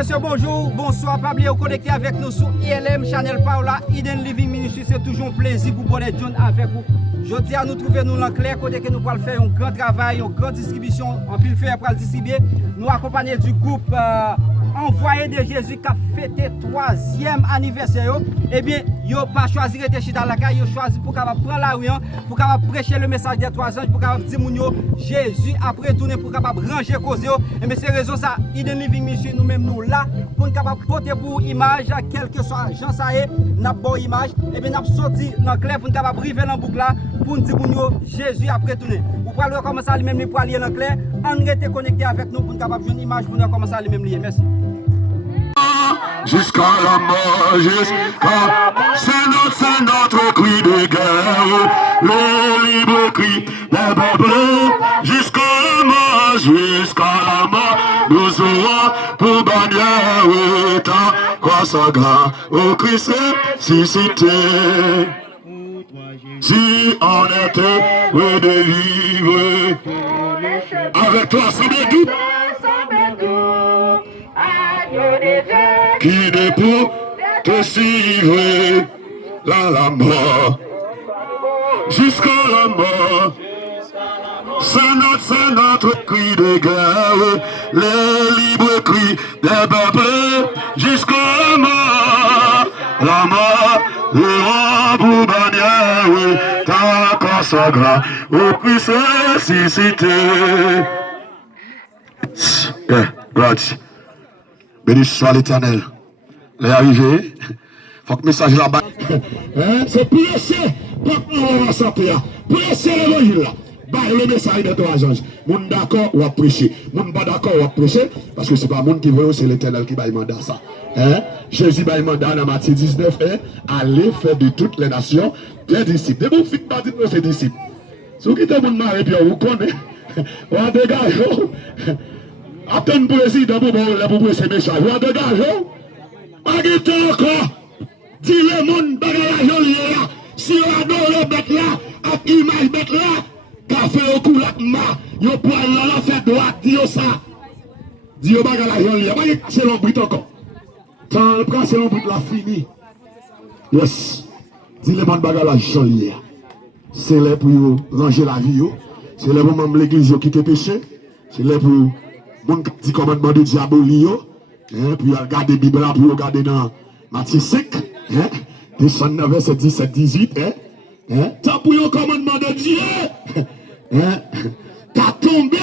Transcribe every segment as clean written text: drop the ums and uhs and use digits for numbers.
Messieurs, bonjour, bonsoir. Pas oublier de connecter avec nous sur ILM, Channel Paola, Eden Living Ministry. C'est toujours un plaisir pour Bonnet John avec vous. Je dis à nous trouver nous en clair, côté que nous allons faire un grand travail, une grande distribution, en pile faire pour le distribuer. Nous accompagner du groupe Envoyé de Jésus qui a fêté 3e anniversaire. Eh bien, ils n'ont pas choisi de rester dans la caille, ils ont choisi pour capable prendre la rue, pour capable prêcher le message des 3 anges, pour capable dire Jésus après tourner pour capable ranger cause. Et bien, c'est raison ça, Eden Living Ministry, nous-mêmes nous là, pour nous capable porter pour image, quel que soit Jean Saé, n'a pas image, et bien, nous sorti dans clair pour nous capable river dans boucle là, pour nous dire Jésus après tourner. Vous pouvez recommencer à lui-même pour aller dans clair, on reste connecté avec nous pour nous capable jouer une image pour nous recommencer à lui-même lier. Merci. Jusqu'à la mort, c'est notre cri de guerre, le libre cri des peuples. Jusqu'à la mort, nous aurons pour bannière état, consacrant au Christ ressuscité. Si on était de vivre avec toi, ça me dit. Qui ne peut te suivre la mort, jusqu'à la mort. C'est notre cri de guerre, le libre cri des peuples, jusqu'à la mort, le pour bannière, ta consacrant au Christ ressuscité. Grâce. Béni soit l'Éternel. Les arrivés, il faut que le message là-bas. C'est prêcher, pas la santé. Prêcher l'évangile là. Bah, le message de 3 anges. Moun d'accord ou à prêcher. Moun pas d'accord ou à prêcher. Parce que c'est pas moun qui veut, c'est l'Éternel qui va mandat ça. Jésus va mandat dans Matthieu 19. Allez faire de toutes les nations des disciples. Des bons filles pas de ces disciples. Si vous quittez moun mari, puis vous connaissez. Vous dégagez. Attends pour essayer de vous ces messages. Vous dégagez. Pas de temps encore. Dis le monde, bagage joli là. Si on adore le bête là, avec l'image bête là, café au cou là, yo poil là, la fait droite, dis ça. Dis au bagage joli là. Pas de casser l'ombrite encore. Quand le casser l'ombrite là, fini. Yes. Dis le monde, bagage joli là. C'est là pour ranger la vie. C'est là pour même l'église qui te péché. C'est là pour mon petit commandement de diaboli. Puis regarder la Bible là, pour regarder dans Matthieu 5. Descendre dans verset 17-18. Tant pour le commandement de Dieu. T'as tombé.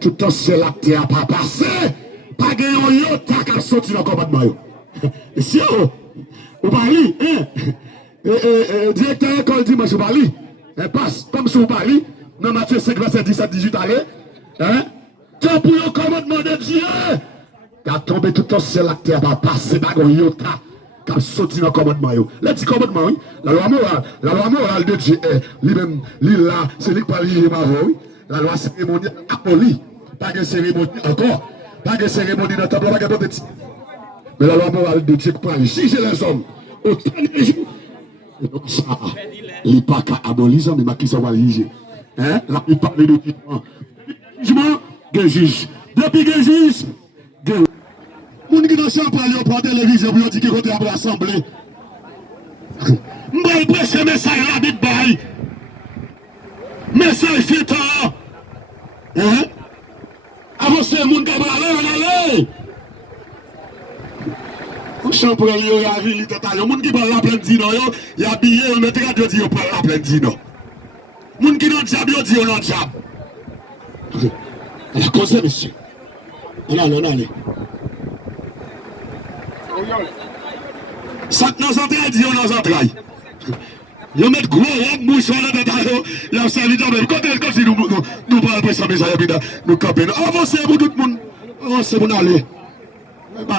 Tout le temps, c'est là que tu n'as pas passé. Pas de yo, t'as qu'à sortir dans le commandement. Et si vous parlez, directeur école dimanche, vous parlez. Passe comme si vous parlez. Dans Matthieu 5, verset 17-18, allez. Tant pour le commandement de Dieu. T'as tombé tout le temps, c'est là que tu n'as pas passé. Pas de yo, t'as qu'à sortir dans le commandement. Le petit commandement, oui. La loi morale de Dieu est lui-même, là, c'est lui qui parle de oui. La loi cérémoniale abolie. Pas de cérémonie encore. Pas de cérémonie dans le temple, pas de petit. Mais la loi morale de Dieu qui parle juger les hommes au dernier jour. Et donc ça, il n'est pas qu'à abolir, mais qui ça va juger. Là, il parle de jugement. Jugement, de juge. Depuis que juge, de. Moun qui dans champ parle, on prend télévision pour dire qu'il côté à l'assemblée. M'bay prêcher message là dit bail. Message c'est temps. Avancez moun qui va aller, on allait. Champ pour aller à la ville total. Moun qui parle la pleine dino yo, y a habillé, on met radio dit on parle la pleine dino. Moun qui dans diable yo dit on dans diable. On a causé monsieur. On allait. Ça dans entrailles dit on dans entrailles. Yo met gros robe mouche dans tête yo, y a servi dans même côté nous parle pour ça mais ça y a nous camper. Avancez pour tout le monde. Avancez pour aller.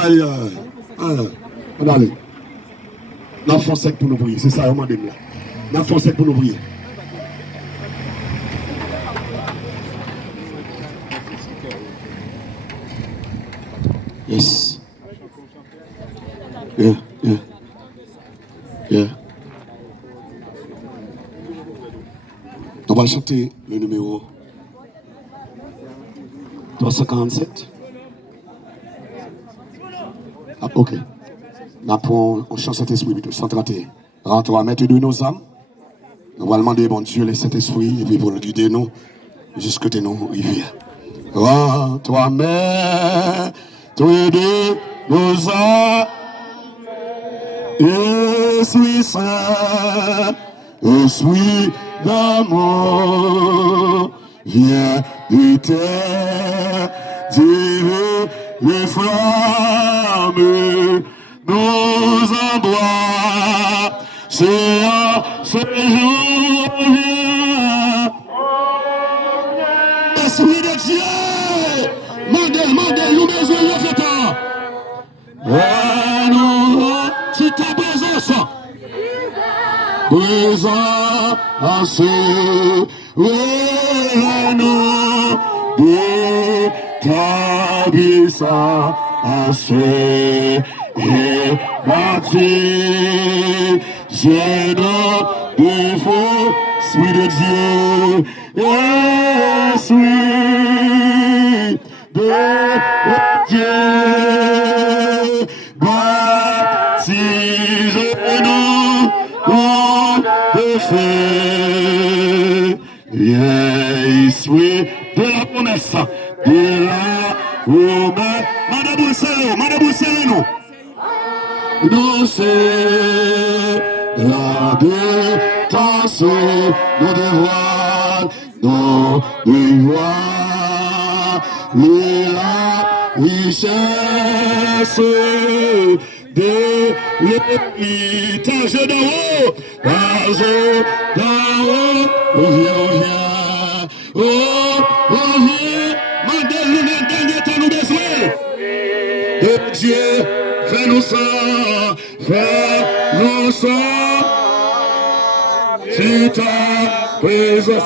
Aïe. On va aller. La force sec pour nous prier, c'est ça on m'a dit là. La force sec pour nous prier. Yes. Yeah. On va chanter le numéro 347. Ok. Nous prenons un chant Saint-Esprit, 131. Rentrons à mettre de nos âmes. Nous allons demander, bon Dieu, le Saint-Esprit, et puis pour le guider nous, jusqu'à nous rivière. Rentrons à mettre de nos âmes. Esprit Saint, Esprit d'amour, viens de terre, Dieu, les flammes, nous embois, c'est à ce jour, Esprit de Dieu, mandez, nous besoin de ce temps. C'est ta présence. Présence, nous de ta puissance et bâti, je donne des faux, Esprit de Dieu, Esprit de Dieu. Baptise-nous de feu, Esprit de la promesse, de la promesse. Madame Boussel, nous c'est la détention, nos devoirs, la richesse de l'héritage d'en haut, on vient, mandez-nous le dernier temps nous besoin de Dieu, fais-nous ça, si ta présence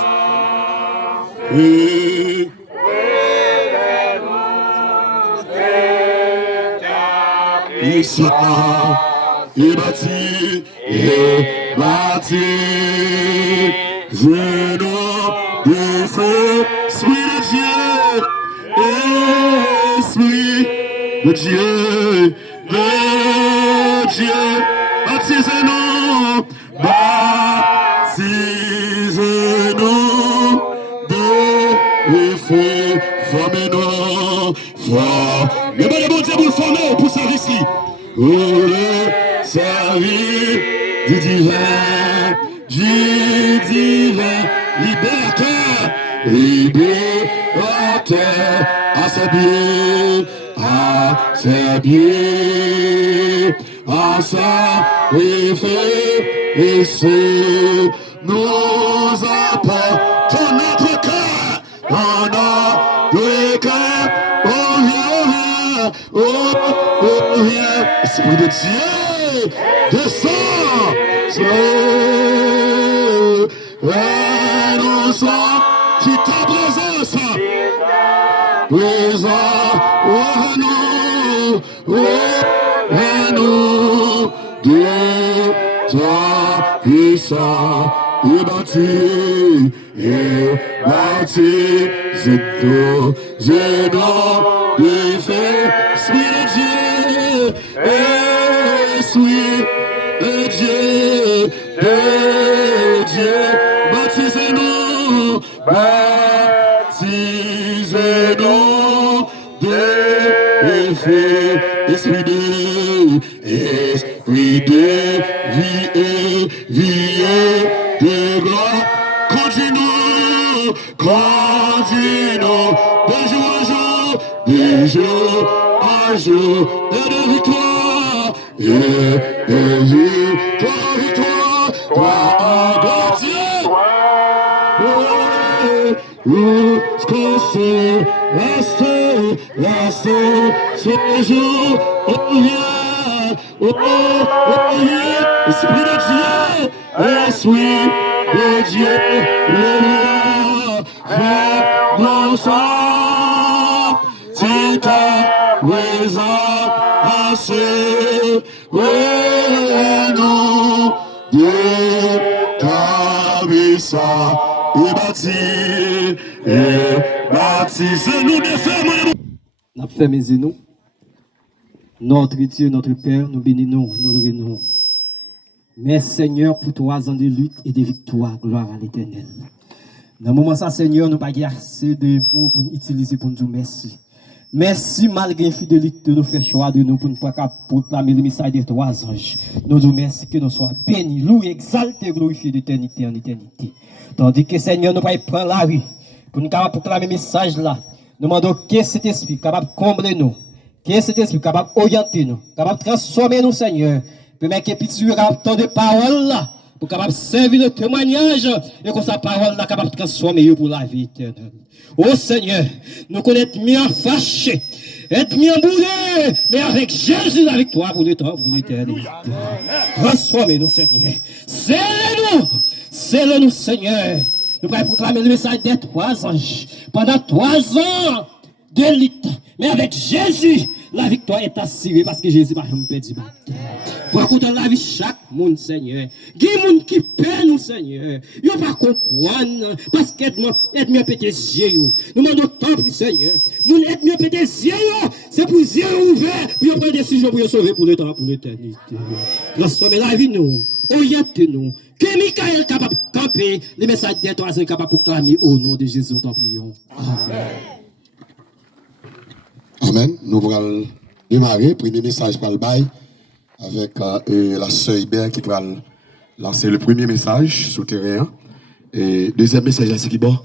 ici est bâti, je nous de feu, Esprit de Dieu, baptisez-nous de feu, formez-nous, mais bon Dieu vous le formez pour servir ici. Pour le service du divin libérateur, à ses pieds, à sa référence, nous apportons notre cœur, Esprit de Dieu, descends, nous sommes qui ta présence, nous de ta puissance, et bâti, je donne des faits, Esprit de Dieu, baptisez-nous de feu, Esprit de vie de gloire, conduis-nous, de jour en jour, et de victoire, toi en Dieu, jusqu'au ce jour, Esprit de Dieu, le roi, c'est ta présence, nous de ta puissance, et baptisez-nous de feu, nous fermons nous. Notre Dieu, notre Père, nous bénissons, nous le bénissons. Merci Seigneur pour 3 ans de lutte et de victoire. Gloire à l'Éternel. Dans le moment ça, Seigneur, nous n'avons pas assez de mots pour nous utiliser pour nous dire merci. Merci malgré l'infidélité de nous faire choix de nous pour nous proclamer le message des 3 anges. Nous disons merci que nous soyons bénis, loués, exaltés, glorifiés d'éternité en éternité. Tandis que Seigneur, nous ne pouvons prendre la rue pour nous proclamer le message là. Nous demandons que cet esprit capable de combler nous, que cet esprit capable d'orienter nous, capable de transformer nous, Seigneur. Permettre que petit capable de parole là, pour capable servir le témoignage et que sa parole là capable de transformer pour la vie éternelle. Oh Seigneur, nous connaissons mieux fâchés, être mieux bourrés, mais avec Jésus la victoire pour le temps, pour l'éternité. Transformez-nous, Seigneur. Scellez-nous, Seigneur. Nous pouvons proclamer le message des 3 anges pendant 3 ans de lutte. Mais avec Jésus, la victoire est assurée parce que Jésus va nous perdre. Pour raconter la vie chaque monde, Seigneur. Il y a des gens qui paient nous, Seigneur. Ils ne pas comprendre parce qu'être mieux péter les yeux. Nous demandons tant pour Seigneur. Nous être mieux péter les yeux, c'est pour les yeux ouverts, puis on prend des décisions pour les sauver pour le temps, pour l'éternité. Transformez la vie, nous. Orientez-nous. Que Michael est capable de camper, les messages des 3 ans est capable de proclamer au nom de Jésus, nous t'en prions. Amen. Amen. Nous allons démarrer. Premier message par le bail avec la sœur Hubert qui va lancer le premier message souterrain. Et deuxième message là, c'est qui bon?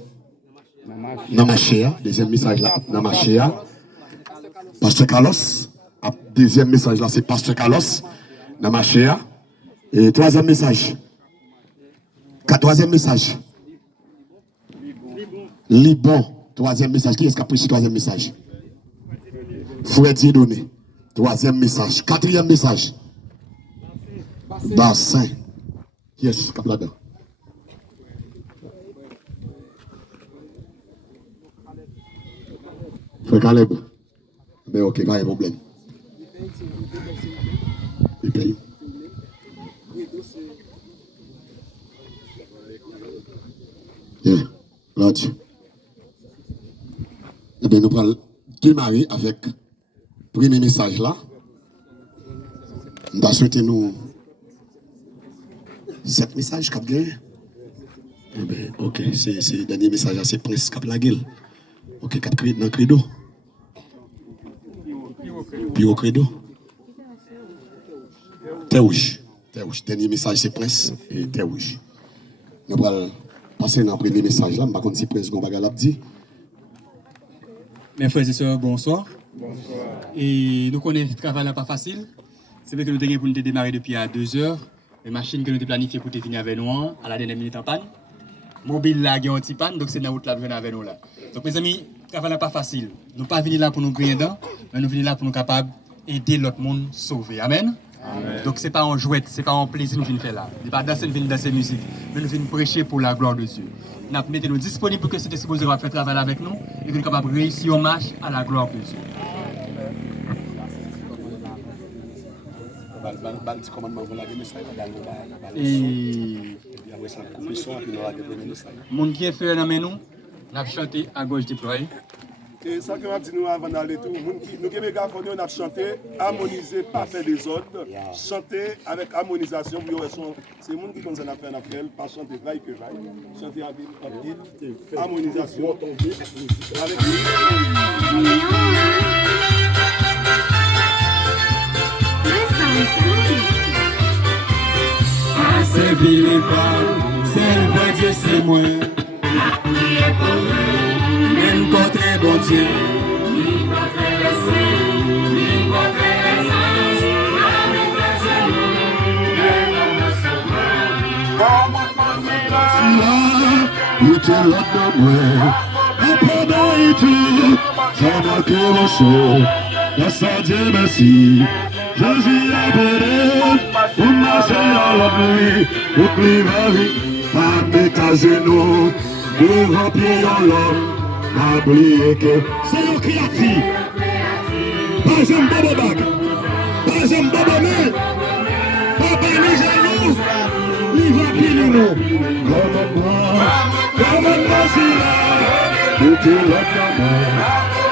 Namachéa. Deuxième message là, Namachéa. Pasteur Carlos. Deuxième message là, c'est Pasteur Carlos. Namachéa. Et troisième message. Troisième message. Liban. Troisième message. Qui est-ce qui a pris ce troisième message? Freddy Donné. Troisième message. Quatrième message. Bassin. Yes, cap là-dedans. Frère Caleb. Mais ok, pas de problème. Il paye. Yeah, là-dessus. Eh bien, nous allons démarrer avec le premier message là. Nous allons souhaiter nous 7 messages cap gagné. Eh bien, ok, c'est le dernier message là, c'est Prince cap la gueule. Ok, cap dans le credo. Puis au credo. Terre rouge. Dernier message c'est Prince et Terre rouge. Nous allons passer dans le premier message là. Je ne sais pas si Prince Gombaga l'a dit. Mes frères et sœurs, bonsoir. Bonsoir. Et nous connaissons le travail là pas facile. C'est vrai que nous avons démarré depuis à 2 heures. Les machines que nous avons planifiées pour venir avec nous à la dernière minute en panne. Mobile là, il y a un petit panne, donc c'est dans la route là venir avec nous là. Donc mes amis, le travail là pas facile. Nous ne pas venir là pour nous griller dedans, mais nous venir là pour nous capables d'aider l'autre monde à sauver. Amen. Amen. Donc c'est pas un jouet, c'est pas un plaisir nous venons faire là. C'est pas danser, nous venons danser musique, mais nous venons prêcher pour la gloire de Dieu. Nous mettons nous disponibles pour que cet exposé va faire travail avec nous et que nous sommes capables de réussir en marche à la gloire de Dieu. Et mon qui est fait dans nous, nous avons chanté à gauche déployé. Et ça que m'a dit nous avant d'aller tout, nous qui mégaphone on a chanté, harmoniser, pas faire des ordres, chanter avec harmonisation pour c'est monde qui commence à faire la faire, pas chanter vaille que vaille, chanter avec harmonisation avec C'est vile pas, c'est le vrai Dieu, c'est moi. Même contre bon Dieu. Où tu l'as de moi, après d'Haïti, ça m'a créé la Dieu merci. Jésus a béni, pour marcher à la pluie, pour cliver, pas mettre à genoux, pour remplir l'homme, pas oublier que c'est un créatif. Pas j'aime pas de bague, pas j'aime pas de main, pas béni jaloux, il va piller nous. Comme moi, c'est là, tout est là, comme moi,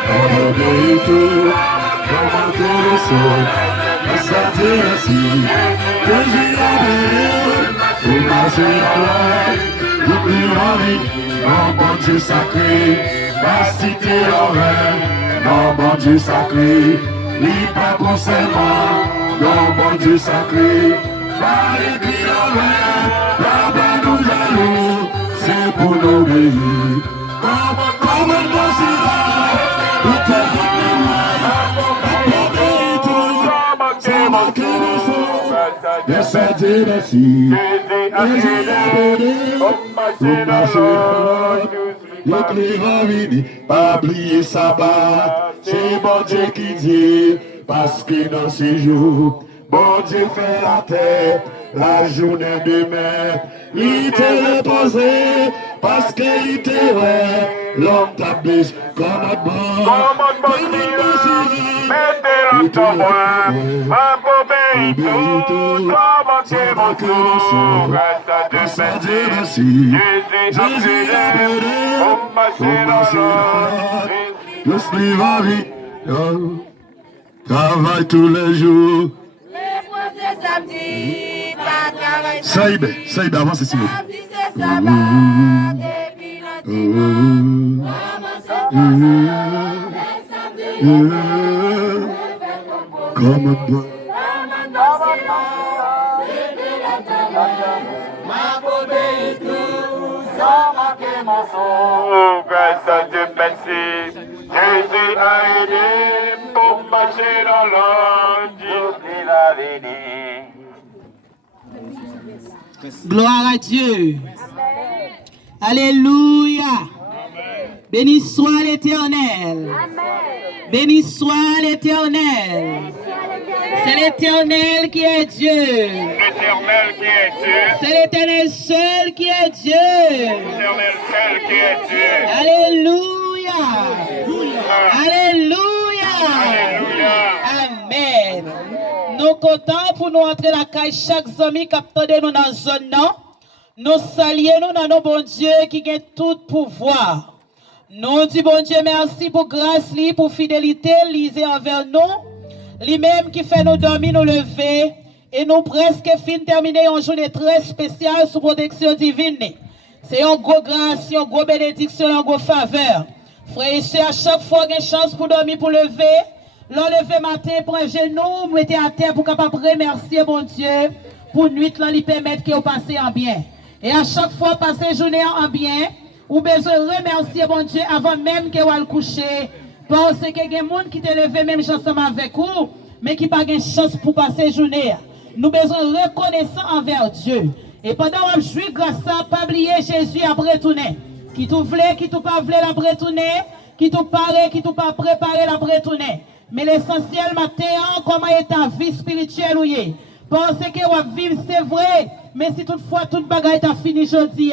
on va tout. comment te laisser, laisse dire ainsi, que j'y avais, pour marcher dans l'air, j'oublie la vie, non, bon Dieu sacré, la cité l'oreille, non, bon Dieu sacré, lis pas concernant, non, bon Dieu sacré, pas écrit l'oreille, là-bas nous allons, c'est pour nous obéir, comme un bon silence, nous te c'est moi qui me sauve, laisse dire ainsi, et j'ai abonné, pour marcher, l'écrivain vini, pas oublier sabbat, c'est bon Dieu qui dit, parce que dans ces jours, bon Dieu fait la terre, la journée demain, il était reposé, parce qu'il était vrai, l'homme t'ablisse comme un bon, mettez-le dans moi, ma pauvre tout, comment c'est mon tour, grâce à Dieu merci, Jésus est venu, pour marcher dans l'eau, le suivre en vie, travaille tous les jours. Saïd, avance ici. Comme un bon. Grâce à Dieu merci, Jésus a aidé pour marcher dans l'ordre, Dieu l'a béni. Gloire à Dieu. Alléluia. Béni soit l'Éternel. Béni soit l'Éternel. C'est l'Éternel qui est Dieu. L'Éternel qui est Dieu. C'est l'Éternel seul qui est Dieu. L'Éternel seul qui est Dieu. Alléluia. Alléluia. Alléluia. Amen. Nous comptons pour nous entrer la caille chaque ami qui attendait nous dans la zone. Nous saluons nous dans nos bon Dieu qui a tout pouvoir. Nous disons bon Dieu merci pour grâce, pour fidélité, lisez envers nous. Lui-même qui fait nous dormir, nous lever. Et nous presque fin terminer une journée très spéciale sous protection divine. C'est une grosse grâce, une grosse bénédiction, une grosse faveur. Frère et sœurs, à chaque fois qu'il y a une chance pour dormir, pour lever, l'enlever matin, pour un genou, mettez à terre pour capable remercier mon Dieu pour nuit, lui permettre qu'il passe en bien. Et à chaque fois, passer journée en bien, ou besoin remercier mon Dieu avant même qu'il va le coucher. Parce que il y a des gens qui te levé même ensemble avec vous, mais qui n'ont pas de chance pour passer journée. Nous besoin reconnaissant envers Dieu. Et pendant qu'on joue grâce à pas oublier Jésus a retourné. Qui tout voulait, qui tout pas voulait la retourner, qui tout parlé, qui tout pas préparé la retourner. Mais l'essentiel matin, comment est ta vie spirituelle ou est. Parce que vous vivre, c'est vrai. Mais si toutefois toute bagaille t'a fini aujourd'hui,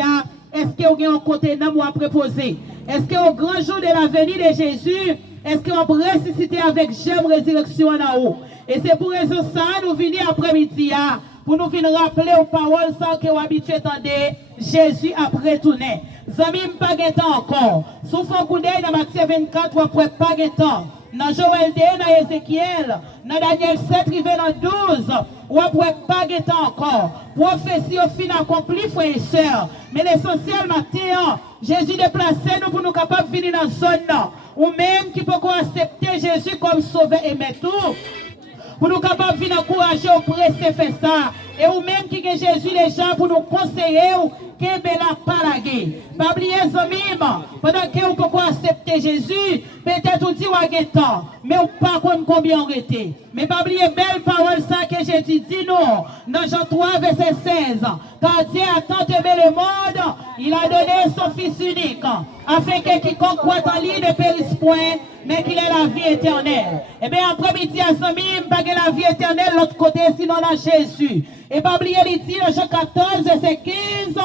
est-ce que vous avez un côté d'âme à préposer? Est-ce que au grand jour de la venue de Jésus, est-ce qu'on peut ressusciter avec j'aime résurrection en haut? Et c'est pour raison ça, nous venons après-midi, pour nous venir rappeler aux paroles sans que vous habituez attendre, Jésus a retourné. Zami pas de temps encore. Sous fond coup d'œil dans Matthieu 24, vous n'avez pas de temps. Dans Joël 2, dans Ézéchiel, dans Daniel 7, rivé dans 12, vous n'avez pas de temps encore. Prophétie au fin accomplie, frères et sœurs. Mais l'essentiel matin, Jésus déplacé nous pour nous capables de venir dans la zone. Ou même qui peut accepter Jésus comme sauveur et maître. Pour nous capables de venir encourager au pressé faire ça. Et ou même qui est Jésus les gens pour nous conseiller ou qui est la palague. Pas oublier pendant que vous pouvez accepter Jésus, peut-être vous dites ou avez temps, mais vous pas combien on était. Mais pas oublier belle parole ça que Jésus dit non. Dans Jean 3 verset 16. Car Dieu a tant aimé le monde, il a donné son Fils unique, afin que quiconque croit en lui ne périsse point, mais qu'il ait la vie éternelle. Et bien après-midi à Samim, pas la vie éternelle l'autre côté, sinon dans Jésus. Et pas oublier il dit dans Jean 14 verset 15,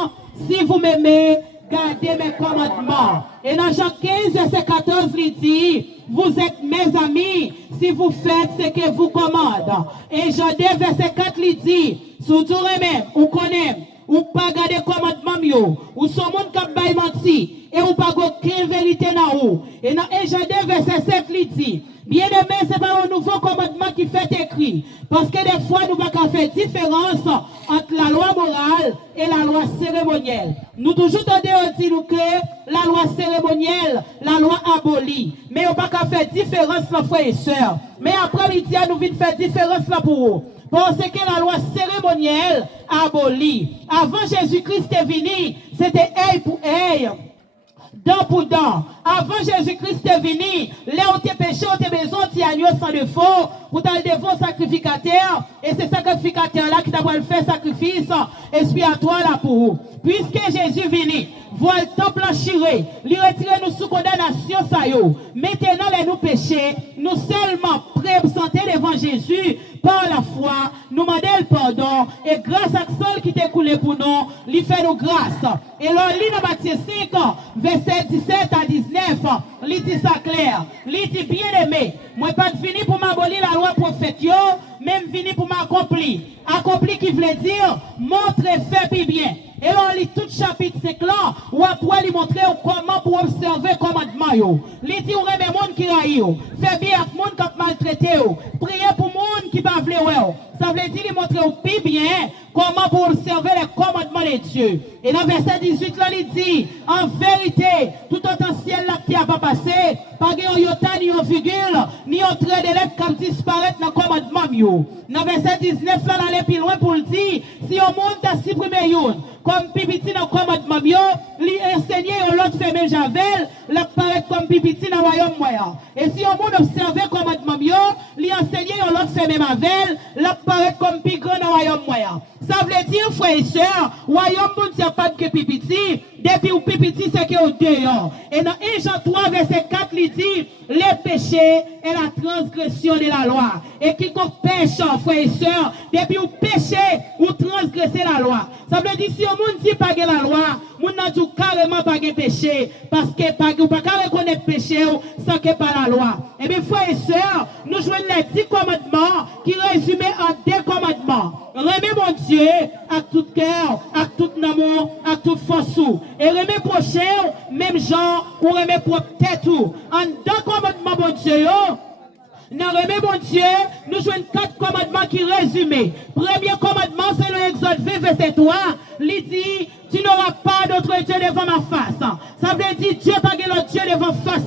si vous m'aimez, gardez mes commandements. Et dans Jean 15 verset 14 il dit, vous êtes mes amis si vous faites ce que vous commande. Et Jean 2 verset 4 il dit, si vous aimez, ou connaissez, ou pas garder commandement, ou son monde qui a menti, et ou pas aucune vérité dans vous. Et dans Jean 2 verset 7 il dit, Bien aimé, c'est pas un nouveau commandement qui fait écrit. Parce que des fois, nous ne pouvons pas faire différence entre la loi morale et la loi cérémonielle. Nous toujours dire que la loi cérémonielle, la loi abolie. Mais on ne peut pas faire différence, là, frères et sœurs. Mais après-midi, nous venons faire différence là pour vous. Parce que la loi cérémonielle abolie. Avant Jésus-Christ est venu, c'était œil pour œil, dent pour dent. Avant Jésus-Christ est venu, là où tu péché, où tu besoin, tu as agneau sans défaut, pour t'aller devant sacrificateur, et c'est sacrificateur-là qui t'a fait sacrifice expiatoire là pour vous. Puisque Jésus est venu, voit le temple enchiré, lui retirer nous sous condamnation, ça y est. Maintenant, les nous péchés, nous seulement présenter devant Jésus par la foi, nous demander le pardon, et grâce à celle qui t'est coulé pour nous, lui fait nous grâce. Et là, lit dans Matthieu 5, verset 17 à 19, il dit ça clair. Il dit bien aimé, moi pas fini pour m'abolir la loi prophète, même fini pour m'accomplir. Accompli qui veut dire montrer, fait puis bien. Et là, on lit tout chapitre 5 là, où après, il montre comment pour observer le commandement. Il dit, on remet le monde qui raille, fait bien avec le monde qui a maltraité, prier pour le monde qui ne veut pas. Ça veut dire, il montre plus bien comment pour observer les commandements de Dieu. Et dans verset 18 là, il dit, en vérité, tout autant ciel là qui n'a pas passé, pas de iota, ni en virgule, ni en trait de lettres qui disparaître dans le commandement. Dans verset 19 là, il allait plus loin pour le dire, si on monte à supprimer comme pipiti dans le commandement, lui enseigner l'autre fait même javel, l'apparaît comme pipiti dans le royaume moyen. Et si on monde observer le commandement, lui enseigner l'autre fait même javel, l'apparaît comme plus grand dans le royaume moyen. Ça veut dire, frères et sœurs, royaume monde, c'est pas que pipiti, depuis ou pipiti, c'est que au dehors. Et dans 1 Jean 3, verset 4, il dit, les péchés et la transgression de la loi. Et quiconque pêche, frères et sœurs, depuis ou péché ou transgresser la loi. Ça veut dire, si on ne dit pas que la loi, on n'a dit carrément pas que péché, parce que pas qu'à reconnaître péché sans que par la loi. Et bien, frères et sœurs, nous jouons les 10 commandements qui résument en 2 commandements. Remets mon Dieu à tout cœur, à tout amour, à toute force. Et remets prochain, même genre, ou remets pour tête. En 2 commandements, mon Dieu, dans remets mon Dieu, nous jouons 4 commandements qui résument. Premier commandement, c'est le Exode 20, verset 3. Il dit, tu n'auras pas d'autre Dieu devant ma face. Ça veut dire, Dieu pas que l'autre Dieu devant face.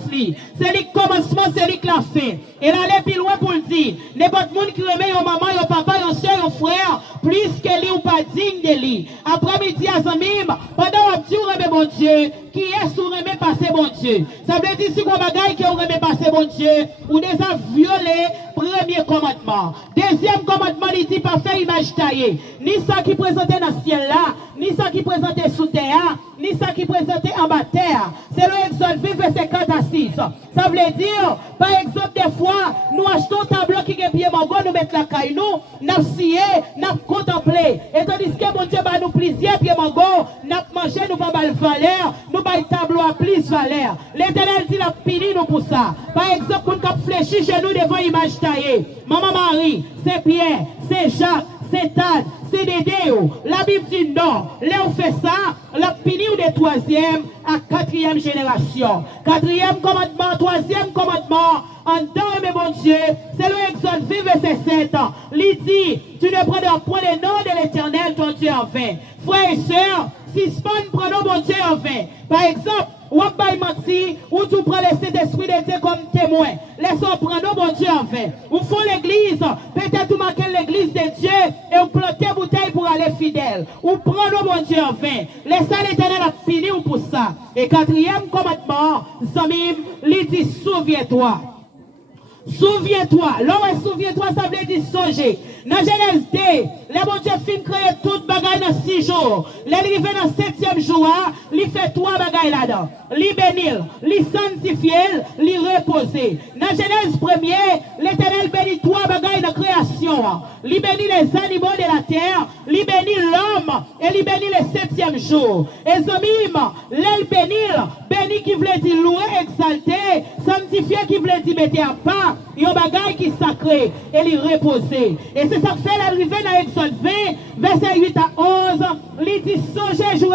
C'est le commencement, c'est lui qui l'a fait. Et là, aller plus loin pour le dire. N'importe monde qui remet un maman, un papa, un soeur, un frère, plus que lui ou pas digne de lui. Après-midi, à Zamim, pendant que tu remets mon Dieu, qui est sous remet passer mon Dieu. Ça veut dire, si vous avez qui remet passer mon Dieu, ou déjà violé premier commandement. Deuxième commandement, il dit pas faire image taillée. Ni ça qui présentait dans le ciel là, ni ça qui présentait sous terre, ni ça qui présentait en bas terre. C'est le Exode 20, verset 4 à 6. Ça veut dire, par exemple, des fois, nous achetons un tableau qui est bien mango, nous mettons la caille, nous scié, nous contemplé. Et tandis que mon Dieu va nous plaisir, bien mango, nous mangé, nous pas mal valeur, nous pas le tableau à plus valeur. L'Éternel dit la pini nous pour ça. Par exemple, nous avons fléchi chez nous devant l'image taillée. Maman Marie, c'est Pierre, c'est Jacques, c'est Tad, c'est Dédéo. La Bible dit non. Là, on fait ça, la pini ou des 3e à 4e génération. 4e commandement, 3e commandement, en temps, mais mon Dieu, c'est le Exode 20, verset 7. Il dit, tu ne prendras point le nom de l'Éternel, ton Dieu en vain. Frères et sœurs, si ce pas prenons mon Dieu en vain. Par exemple, ou ou tu prends le Saint-Esprit de Dieu comme témoin. Laissons prendre mon Dieu en vain. Ou font l'église, peut-être vous marquez l'église de Dieu et vous plantez bouteille pour aller fidèle. Ou prenons mon Dieu en vain. Laissez l'Éternel a fini pour ça. Et 4e commandement, Samim, il dit souviens-toi. Souviens-toi. L'homme souviens-toi, ça veut dire songer. Dans Genèse 2, le bon Dieu fin créer toute bagaille dans 6 jours. L'arrivé dans 7e jour, il fait 3 bagailles là-dedans. Il bénit, il sanctifie, il repose. Dans Genèse 1er, l'Éternel bénit 3 bagailles de création. Il bénit les animaux de la terre, il bénit l'homme et il bénit le 7e jour. Et Zomim, l'el bénit qui voulait dire louer, exalter, sanctifier. sanctifié qui veut dire mettre à part, il y a un bagage qui est sacré et il reposer. Et c'est ça que fait l'arrivée dans Exode 20, verset 8 à 11, il dit songez jour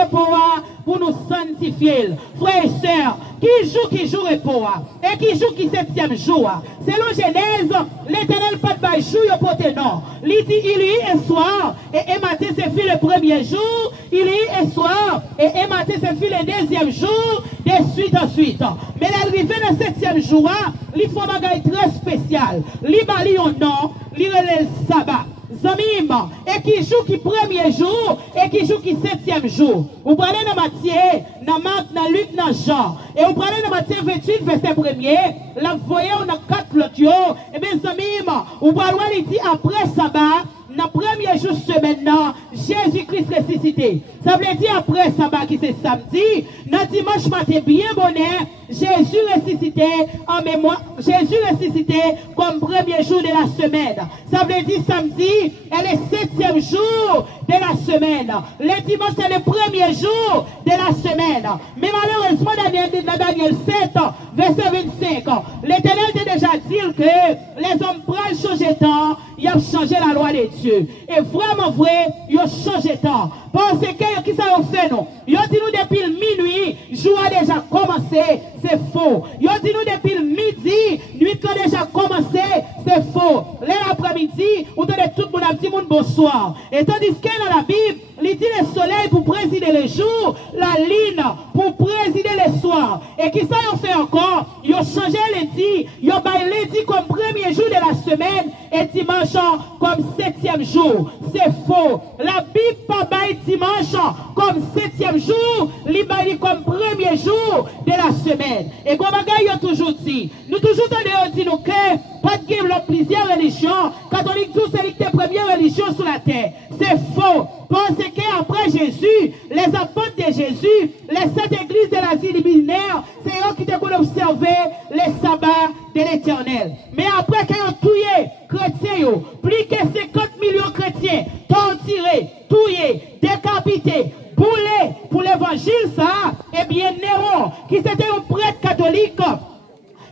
pour nous sanctifier. Frères et sœurs, qui joue repos et qui joue qui 7e jour. Selon Genèse, l'Éternel pas de bail jour pour tes noms. Il dit il y et soir et matin c'est fait le premier jour, il y et soir et matin c'est fait le deuxième jour, de suite en suite. Mais l'arrivée dans le 7e jour, il faut un bagage très spécial. Il bali un nom, il relève le sabbat. Zamim, et qui joue qui premier jour, et qui joue qui 7e jour. Vous parlez dans Matthieu, dans Marc, dans Luc, dans Jean. Et vous parlez dans Matthieu 28, verset 1er, là vous voyez, on a 4 clôtures. Et bien, Zamim, vous parlez, il dit après sabbat, dans le premier jour semaine, Jésus-Christ ressuscité. Ça veut dire après sabbat qui c'est samedi, dans dimanche matin bien bonheur, Jésus ressuscité en mémoire, Jésus ressuscité comme premier jour de la semaine. Ça veut dire samedi est le 7e jour de la semaine. Le dimanche c'est le premier jour de la semaine. Mais malheureusement dans Daniel 7, verset 25, l'Éternel a déjà dit que les hommes prennent changer de temps, ils ont changé la loi de Dieu. Et vraiment vrai, ils ont changé de temps. Parce que qui ça a fait nous? Ils ont dit nous depuis minuit, jour a déjà commencé, c'est faux. Ils ont dit nous depuis midi, nuit a déjà commencé, c'est faux. L'après-midi, vous donnez tout le monde un petit monde bonsoir. Et tandis que dans la Bible, il dit le soleil pour présider le jour, la lune pour présider le soir. Et qui ça ont fait encore? Ils ont changé lundi, ils ont baillé lundi comme premier jour de la semaine et dimanche comme 7e jour. C'est faux. La Bible pas baille dimanche comme 7e jour, il baille comme premier jour de la semaine. Et comme ils ont toujours dit, nous toujours dit nous que pas de guerre plusieurs religions, catholiques tous c'est les premières religions sur la terre. C'est faux. Parce qu'après Jésus, les apôtres de Jésus, les 7 églises de l'Asie millénaire, c'est eux qui ont observé les sabbats de l'Éternel. Mais après qu'ils ont tué chrétiens, plus que 50 millions de chrétiens, torturés, tués, décapités, boulés pour l'évangile, ça, eh bien Néron, qui était un prêtre catholique,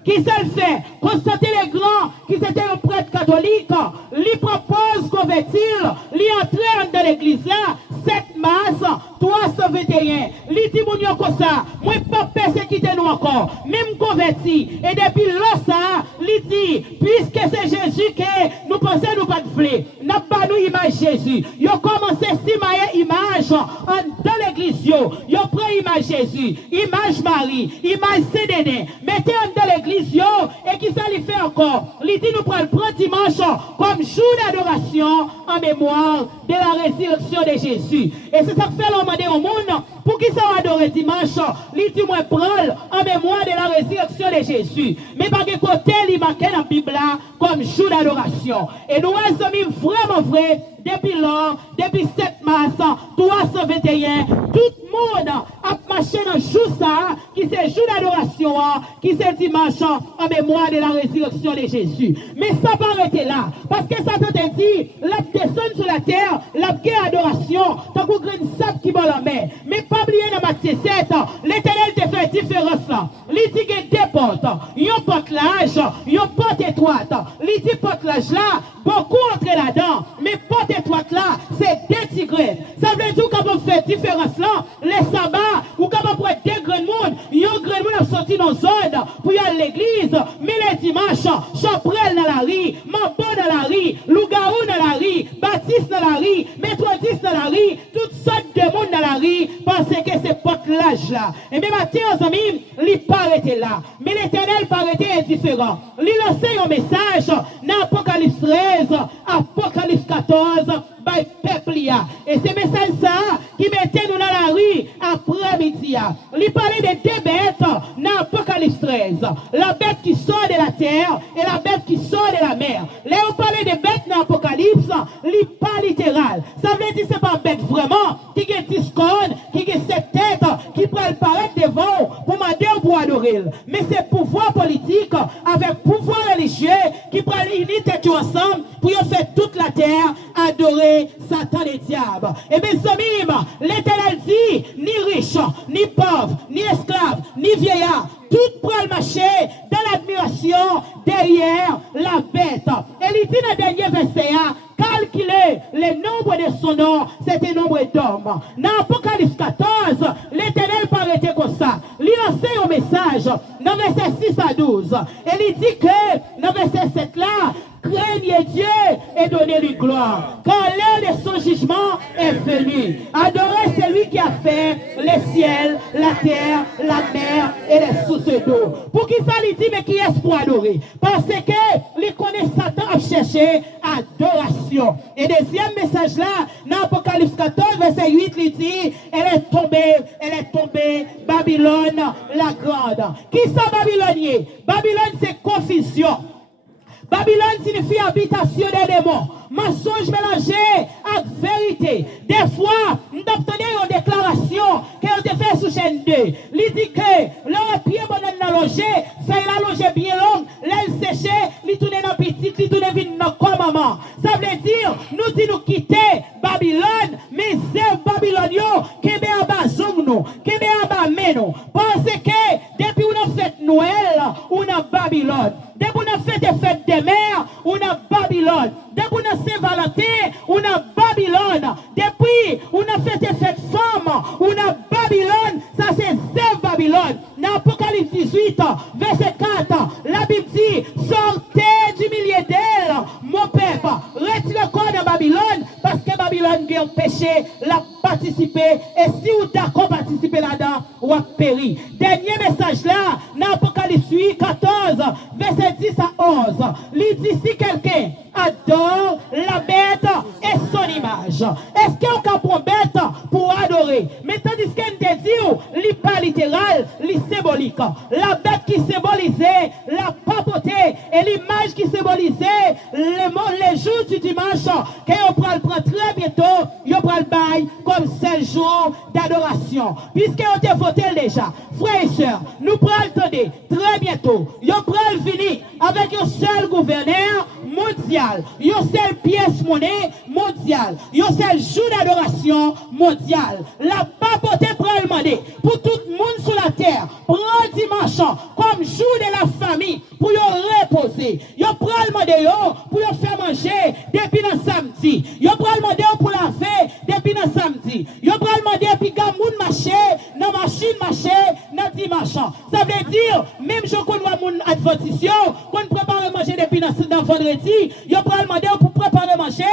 qui s'est fait constater les grands, qui c'était un prêtre catholique, lui propose convertir, lui entrer dans l'église là, 7 mars 321. Lui dit mon comme ça, moi pas persécuter nous encore, même converti. Et depuis là ça, lui dit, puisque c'est Jésus que nous pensons nous pas de flé, n'a pas nous image Jésus. Ils ont commencé à simailler image dans l'église yo prend image Jésus, image Marie, image CDD, mettez dans l'église et qui ça lui fait encore? Il dit nous prenons le dimanche comme jour d'adoration en mémoire de la résurrection de Jésus. Et c'est ça que fait l'homme au monde. Pour qui ça va adorer dimanche? Il dit moi prendre en mémoire de la résurrection de Jésus. Mais par quel côté il marque dans la Bible comme jour d'adoration. Et nous sommes vraiment vrai. Depuis lors, depuis 7 mars 321, tout le monde a marché dans le jour ça, qui c'est jour d'adoration, qui c'est dimanche en mémoire de la résurrection de Jésus. Mais ça va arrêter là, parce que Satan te dit, la descend sur la terre, la guerre adoration, tant qu'on graine sable qui va la mer. Mais pas oublier dans Matthieu 7, l'Éternel te fait différence là. Il dit que deux portes, un porte large, un porte étroite. Il dit porte large là, beaucoup entrent là-dedans, mais porte étroite là, c'est deux tigres. Ça veut dire qu'on peut faire différence là, les sabbats, ou qu'on peut être deux grands mondes, un grand monde a sorti dans zone pour y aller à l'église, mais les dimanches, Chaprel dans la rue, Mambo dans la rue, Lougaou dans la rue, Baptiste dans la rue, Méthodiste dans la rue, toutes sortes de monde dans la rue, parce que c'est porte l'âge là. Et même Matthieu, il pas arrêté là, mais l'Éternel pas arrêté indifférent. Il lance un message dans Apocalypse 13, Apocalypse 14, by peuple. Et c'est message ça qui mettait nous dans la rue après-midi. Il parlait de deux bêtes dans Apocalypse 13. La bête qui sort de la terre et la bête qui sort de la mer. Là, on parlait de bêtes dans Apocalypse, il pas littéral. Ça veut dire que ce n'est pas bête vraiment qui a 10 cornes, qui a 7 têtes, qui peut paraître devant pour demander pour adorer. Mais c'est pouvoir politique avec pouvoir religieux qui peut unir tête ensemble pour faire toute la terre adorer Satan et diable. Et bien, l'Éternel dit, ni riche, ni pauvre, ni esclave, ni vieillard, tout pour le marché dans l'admiration derrière la bête. Et il dit dans le dernier verset, calculer le nombre de son nom, c'est un nombre d'hommes. Dans Apocalypse 14, l'Éternel paraît comme ça. Il lance un message dans verset 6 à 12. Et il dit que dans verset 7 là, craignez Dieu et donnez-lui gloire, car l'heure de son jugement est venue. Adorez celui qui a fait les ciels, la terre, la mer et les sources d'eau. Pour qui ça lui dit, mais qui est-ce pour adorer? Parce que les connaît Satan a cherché adoration. Et deuxième message là, dans Apocalypse 14, verset 8, il dit, elle est tombée, Babylone la grande. Qui ça Babylone? Babylone c'est confusion. Babylone signifie habitation des démons. Mensonge mélangé avec vérité. Des fois, nous obtenons une déclaration que nous devons faire sous chaîne 2. Il dit que leur pied bon dans loger, ça il a logé bien long, l'aile séché, il tourne dans petit, il tourne dans comme maman. Ça veut dire, nous dit nous quitter Babylone, mais c'est Babylonio qui est en bas nous, qui est en bas nous. Parce que depuis on a fait Noël, on a Babylone. Depuis on a fait des fêtes des mères, on a Babylone. Depuis on a Saint-Valentin, on a Babylone. Depuis on a fait des fêtes femmes, on a Babylone. Ça c'est Babylone. Dans Apocalypse 18, verset 4, la Bible dit, sortez du milieu d'elle, mon peuple. Retirez le corps de Babylone, parce que Babylone vient péché, l'a participer. Et si vous d'accord participer là-dedans, vous avez péri. Dernier message là, dans Apocalypse 8, 14, verset 10 à 11. Il dit, si quelqu'un adore la bête et son image, est-ce qu'on peut prendre bête pour adorer? Mais tandis qu'on te dit, il n'est pas littéral, il est symbolique. La bête qui symbolisait la papauté et l'image qui symbolisait les jours du dimanche, qu'on prend très bientôt, on prend le bail comme 7 jours d'adoration. Puisqu'on te voté déjà, frères et sœurs, nous prenons très bientôt, on prend venir avec un seul gouverneur mondial, une seule pièce monnaie mondiale, un seul jour d'adoration mondial. La papauté prend le demander pour tout le monde sur la terre, prend dimanche comme jour de la famille pour y reposer. Yo prend le demander pour y faire manger depuis le samedi. Yo prend le demander pour laver depuis le samedi. Yo prend le demander puis gamoun marcher, dans machine marcher dans dimanche. Ça veut dire même je connais mon adventistion qu'on prépare manger depuis dans vendredi. Yo prend le demander pour préparer manger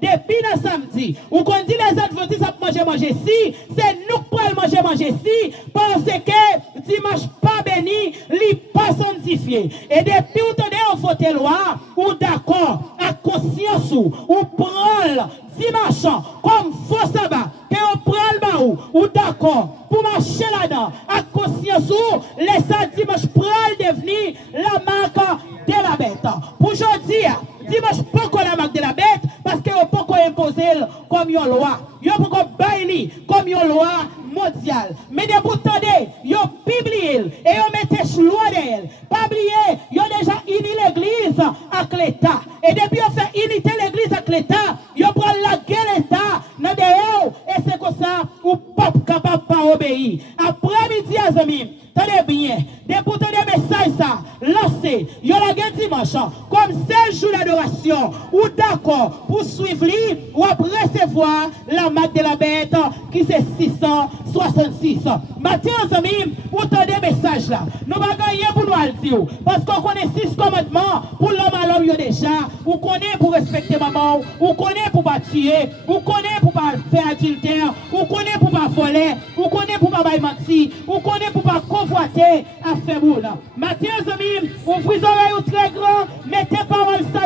depuis le samedi. Ou qu'on dit les adventistes à manger si, c'est nous qui prenons manger si, parce que dimanche pas béni, li pas sanctifié. Et depuis où on vote loi, ou d'accord, à conscience ou prend dimanche comme faux sabbat, que on prend le baou, ou d'accord, pour marcher là-dedans, à conscience ou, laissez dimanche prend devenir la marque de la bête. Pour aujourd'hui, dimanche pas la marque de la bête, parce que on peut imposer comme une loi. Yo peut bailler comme une loi mondiale. Mais de vous attendez, yo publié et yo mettez loi d'elle. Pas oublier, yo déjà uni l'église avec l'État. Et depuis on fait unité l'église avec l'État, yo prend la guerre l'État dans derrière et c'est comme ça ou pas capable pas obéir. Après-midi les amis, tenez bien, depuis des messages ça, lancez, yo la guerre dimanche comme 16 jours d'adoration ou d'accord pour suivre lui ou recevoir la marque de la bête qui c'est 666. Maintenant, les amis, vous tenez des messages là. Nous ne pouvons pas gagner pour nous le dire. Parce qu'on connaît 6 commandements pour l'homme à l'homme déjà. Vous connaissez pour respecter maman. Vous connaissez pour ne pas tuer. Vous connaissez pour ne pas faire adultère. Vous connaissez pour ne pas voler. Vous connaissez pour ne pas mentir. Vous connaissez pour ne pas convoiter à faire boule. Maintenant, les amis, ouvrez les oreilles très grand. Mettez paroles ça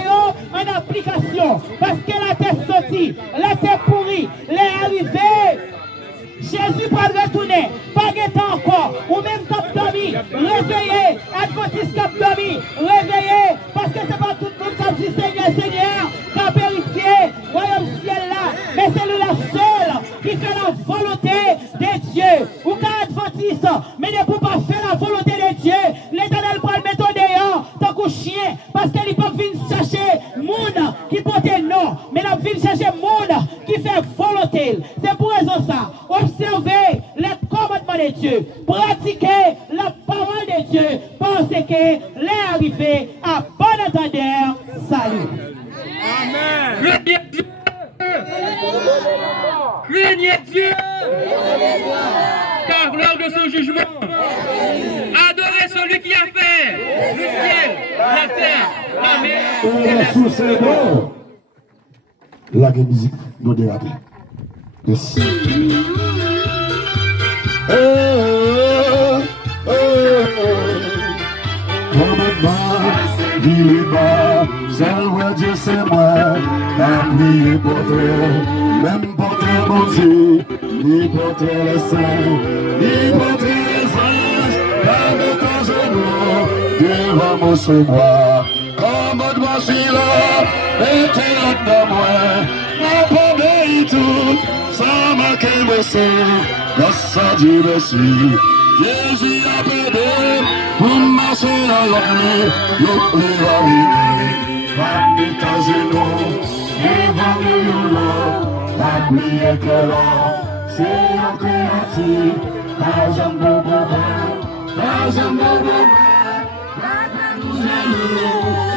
en application. Parce que la tête sortie, la tête pourrie, les arrivés. Jésus va retourner, pas de temps encore, ou même cap dormi, réveillez, adventiste cap dormi, réveillez, parce que c'est pas tout le monde qui dit Seigneur, Seigneur, cap héritier, royaume ciel là, mais c'est lui la seule qui fait la volonté de Dieu, ou qu'un adventiste, mais ne peut pas faire la volonté de Dieu, l'Éternel va le mettre dehors, tant qu'un chien, parce qu'il peut venir chercher monde qui porte non, mais il vient chercher monde qui fait volonté, c'est pour raison ça. Observez les commandements de Dieu. Pratiquez la parole de Dieu, parce que l'est arrivé à bon entendeur. Salut. Craignez Dieu. Craignez Dieu. Car lors de son jugement, adorez celui qui a fait le ciel, la terre, la mer et la Sous ses mots, la musique nous dérape. Yes. Il est bas, seul moi Dieu c'est moi, à prier pour toi, même pour toi mon Dieu, ni pour toi les saints, ni pour toi les anges, avec ton genou, devant mon sauvoir, commande-moi celui-là, et t'es là de moi, ma pauvre tout, sans manquer mon sang, grâce à Dieu merci. Jésus a pédé pour marcher dans la nuit, le plus arrivé, va mettre à genoux, devant le yolo, la pluie est claire, c'est un créatif, pas un beau bobo, pas un beau bobo,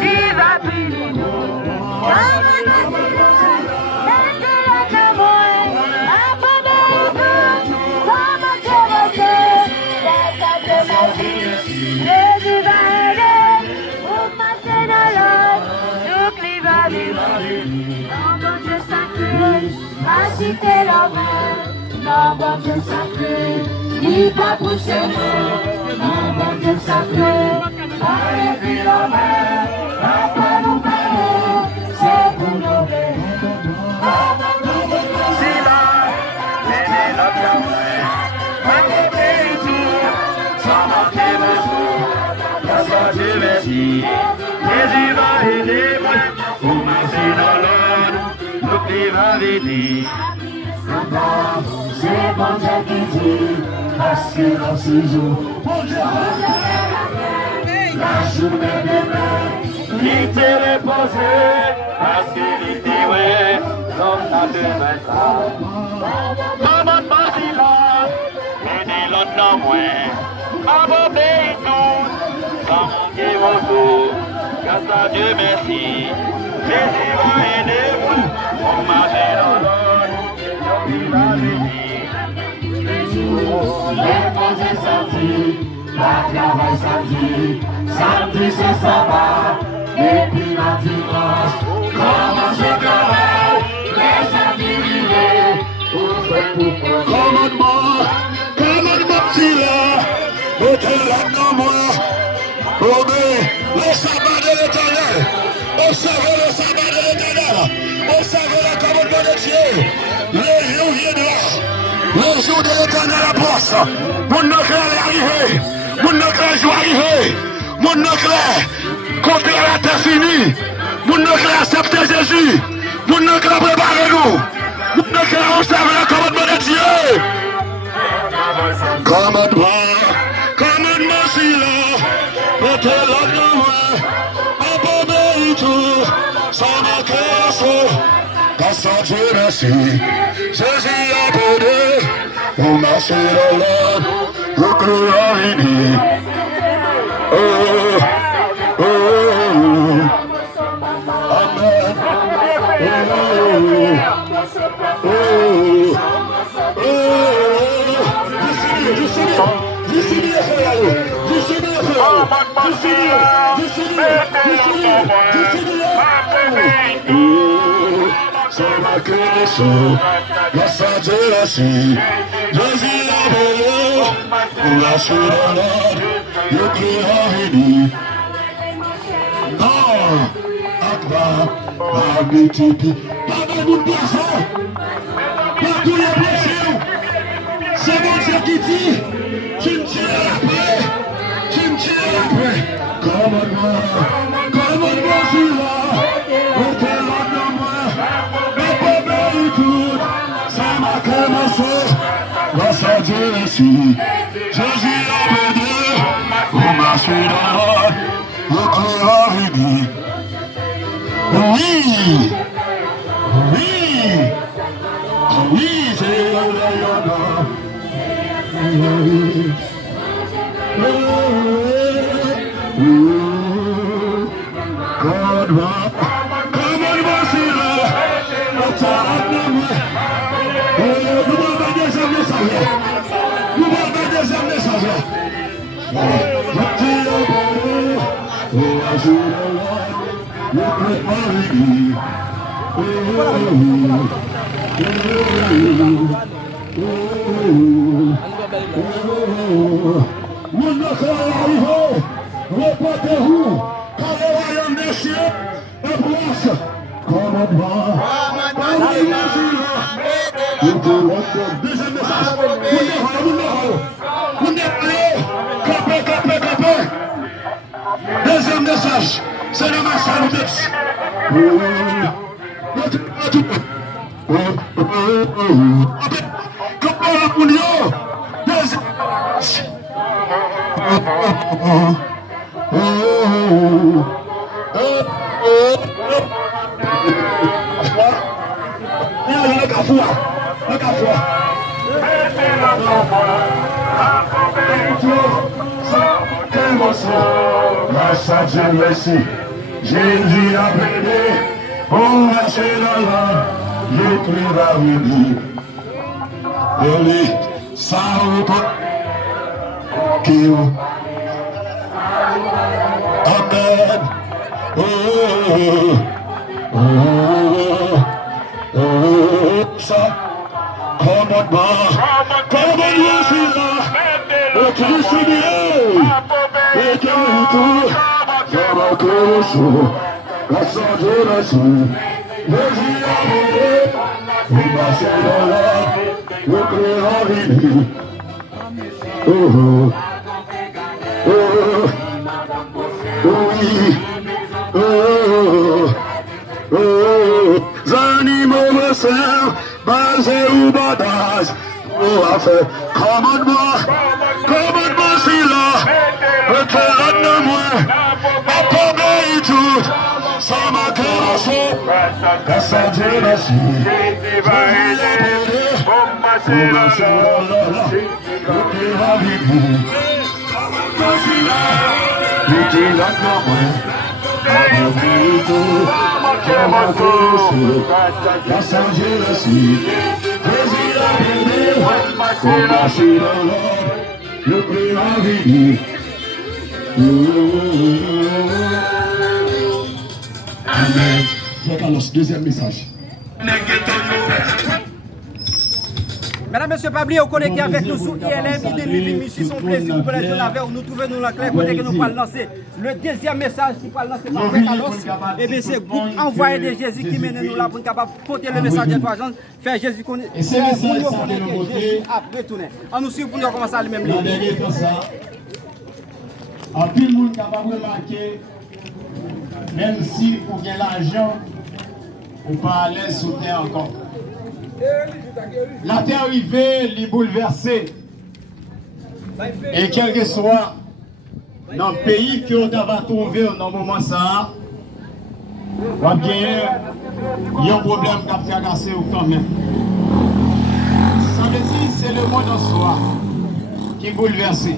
il va prier nous, agiter la main, non bon Dieu sacré, il va pousser non bon Dieu sacré, allez la main, pas nous parler, c'est pour nous si là, c'est la campagne, allez tout, sans manquer de jour, grâce à Dieu merci, Jésus va aider moi, pour marcher dans l'ordre. L'oubli va venir. C'est bon Dieu qui dit, parce que dans ce jour, bon Dieu la journée demain, il t'est reposé, parce qu'il dit ouais, l'homme n'a demain ça. Maman partit là, et dit l'autre non moins, maman obéit tout, sans manquer mon tour, grâce à Dieu merci, Jésus va aider vous. On marche dans l'ordre, il va venir. Les posés samedi, la travail samedi c'est sabbat, et puis la dimanche, commence le travail, les samedis vivés, commande-moi, si là, mettez là dans moi, obéis le sabbat de l'Éternel, observez le sabbat de l'Éternel. Observez le commandement de Dieu. Le jour viendra. Le jour de l'Éternel approche. Mon nom est arrivé. Mon nom est jour arrivé. Mon nom est contre la terre finie. Mon nom est accepter Jésus. Mon nom est préparer nous. Mon nom est observer le commandement de Dieu. Commandement si là. Mettez l'ordre dans moi. Abonnez tout. Sans manquer un saut, grâce à Dieu merci, Jésus a pédé, pour marcher dans l'ordre, le clou a venu. Oh, oh, oh, amen. Oh, oh, oh, c'est ma création, grâce à Dieu merci, Jésus a veillé, pour lâcher dans l'ordre, le cri a venu. Non, Akbar, Magnétique, pas de bout de poisson, pas tous les blessés, c'est mon Dieu qui dit, tu me tiens après, tu me tiens après, commande-moi celui-là, mettez là dans moi, mais pas bien tout, ça m'a commencé, grâce à Dieu merci, Jésus a pédé, pour marcher dans l'ordre, le cœur a venu. Oui, c'est le rayonnant. Reportez-vous, quand le royaume des cieux est proche, comme on voit, deuxième message, deuxième message, c'est le massacre de Jésus a brûlé, pour marcher dans la l'écrit va venir. Ele salva que o Amen. Ça, comme on va, comme on y est là, au Christ et que tout, je m'accroche, la santé la soue, Jésus a brûlé, il marche dans la, le cœur a vécu. Oui, animaux me servent, basé ou badage, commande-moi, c'est là, regarde-moi, appelle tout, ça m'a caressé, la santé la suite, Jésus va aider, pour marcher là, le cœur a vécu. Los Angeles, le prix a vécu. Amen. Frère Carlos, deuxième message. Mesdames, Messieurs, pas oublier, connecter avec nous sur ILM, Eden Living Ministry, son plaisir pour les jeunes avec nous trouvons nous l'enclair, côté que nous allons lancer le deuxième message qui va lancer par Frère Carlos. Et bien, c'est le groupe envoyé de Jésus qui mène nous là pour nous capable porter le message de l'agence, faire Jésus connaître, Jésus après tourner. On nous suit pour nous commencer à lui-même. En plus, le monde capable de remarquer, même si vous avez l'argent, vous ne pas à l'aise sous terre encore. La terre arrivée, les bouleversée. Et quel que soit dans le pays que on va trouver dans le moment ça, il y a un problème qui a traversé quand même. Ça veut dire que c'est le monde en soi qui est bouleversé.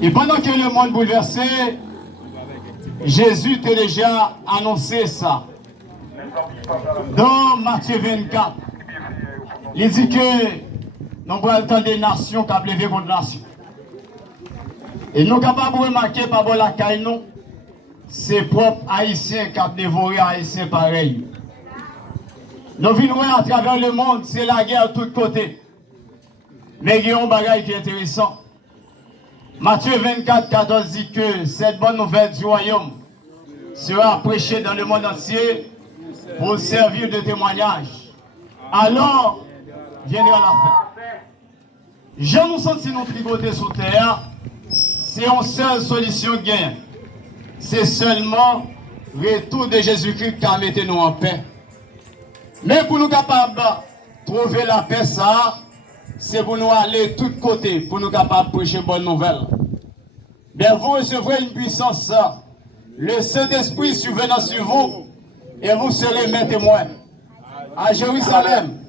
Et pendant que le monde est bouleversé, Jésus t'a déjà annoncé ça. Dans Matthieu 24, il dit que nous avons le temps des nations qui ont levé contre nations. Et nous sommes capables de remarquer par la caille, nous, c'est propres haïtiens qui ont dévoré haïtiens pareil. Nous venons à travers le monde, c'est la guerre de tous côtés. Mais il y a un bagage qui est intéressant. Matthieu 24, 14 dit que cette bonne nouvelle du royaume sera prêchée dans le monde entier pour servir de témoignage. Alors viendra la fin. Je nous sens nous tricoter sur terre, c'est une seule solution gain. C'est seulement le retour de Jésus-Christ qui a mis nous en paix. Mais pour nous capables de trouver la paix, ça, c'est pour nous aller de tous côtés, pour nous capables de prêcher bonne nouvelle. Bien, vous recevrez une puissance, le Saint-Esprit survenant sur vous, et vous serez mes témoins. À Jérusalem,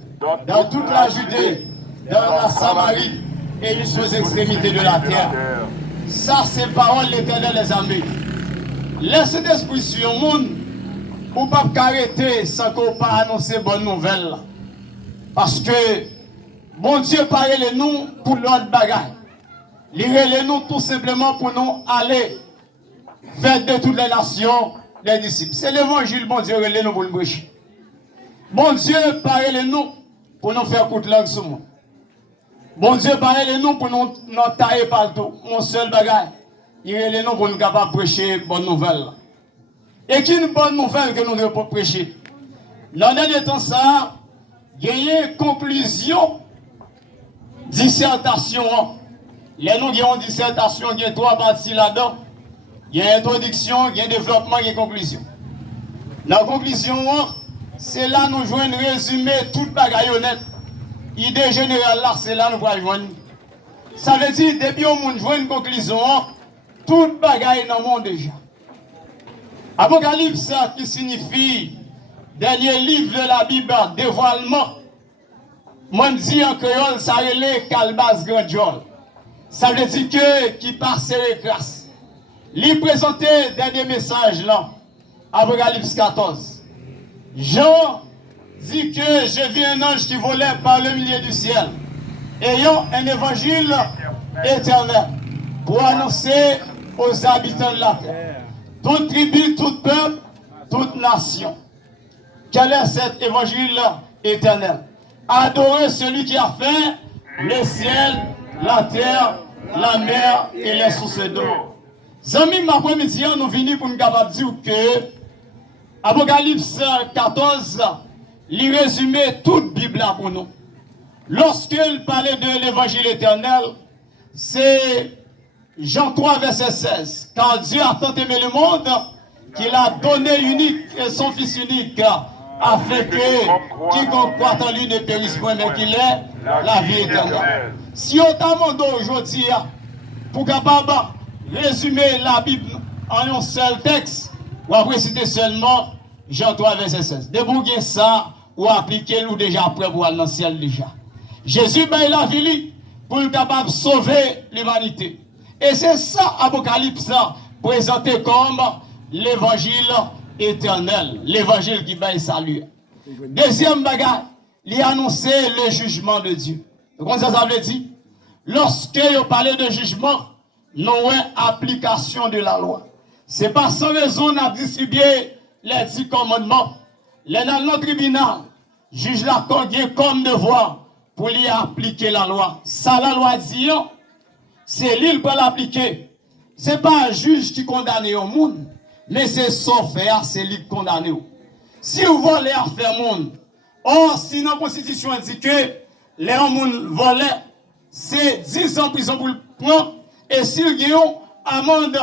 dans toute la Judée, dans la Samarie et jusqu'aux extrémités de la terre. Ça, c'est parole de l'Éternel, les amis. Laissez d'esprit sur le monde pour ne pas arrêter sans qu'on pas annoncer bonne nouvelle. Parce que bon Dieu parle de nous pour l'autre bagaille. Lirez nous tout simplement pour nous aller vers de toutes les nations les disciples. C'est l'évangile, bon Dieu, nous pour nous prêcher. Bon Dieu parle de nous pour nous faire coup de langue sur moi. Bon Dieu parle de nous pour nous tailler partout. Mon seul bagaille. Il est nous pour nous capables de prêcher bonne nouvelle. Et qu'une bonne nouvelle que nous devons prêcher. Dans le dernier temps, ça, il y a une conclusion, dissertation. Les nous avons une dissertation, il y a 3 parties là-dedans. Il y a introduction, il y a développement, il y a conclusion. Dans la conclusion, c'est là nous jouons un résumé toute bagaille honnête. L'idée générale là, c'est là nous pouvons joindre. Ça veut dire, depuis au monde jouer une conclusion, toute bagaille dans le monde déjà. Apocalypse, qui signifie dernier livre de la Bible, dévoilement. Moi, je dis en créole, ça relève Calbas Grandjol. Ça veut dire que qui passe les grâces. Lui présenter dernier message là, Apocalypse 14. Jean dit que j'ai vu un ange qui volait par le milieu du ciel, ayant un évangile éternel pour annoncer aux habitants de la terre, toute tribu, tout peuple, toute nation. Quel est cet évangile éternel? Adorer celui qui a fait le ciel, la terre, la mer et les sources d'eau. Zami, ma après-midi, nous venons pour nous dire que Apocalypse 14, il résumait toute la Bible pour nous. Lorsqu'il parlait de l'évangile éternel, c'est Jean 3, verset 16. Car Dieu a tant aimé le monde qu'il a donné unique son Fils unique, afin que quiconque croit en lui ne périsse point, mais qu'il ait la vie éternelle. Si on t'a demandé aujourd'hui, pour capable résumer la Bible en un seul texte, ou après citer seulement Jean 3, verset 16. Débrouiller ça, ou appliquer ou déjà prêt pour aller dans le ciel déjà. Jésus ben, il a vie pour être capable de sauver l'humanité. Et c'est ça, Apocalypse, présenté comme l'évangile éternel, l'évangile qui va salut. Deuxième bagarre, il a annoncé le jugement de Dieu. Comment ça veut dire? Lorsque il parlait de jugement, nous avons application de la loi. Ce n'est pas sans raison qu'on a distribué les 10 commandements. Les dans notre tribunal, juge la comme devoir pour lui appliquer la loi. Ça, la loi dit, c'est lui qui peut l'appliquer. Ce n'est pas un juge qui condamne au monde, mais c'est son faire, c'est lui qui condamne. Si vous volez à faire monde, or, si la Constitution dit que les gens volent, c'est 10 ans de prison pour le prendre, et s'il y a une amende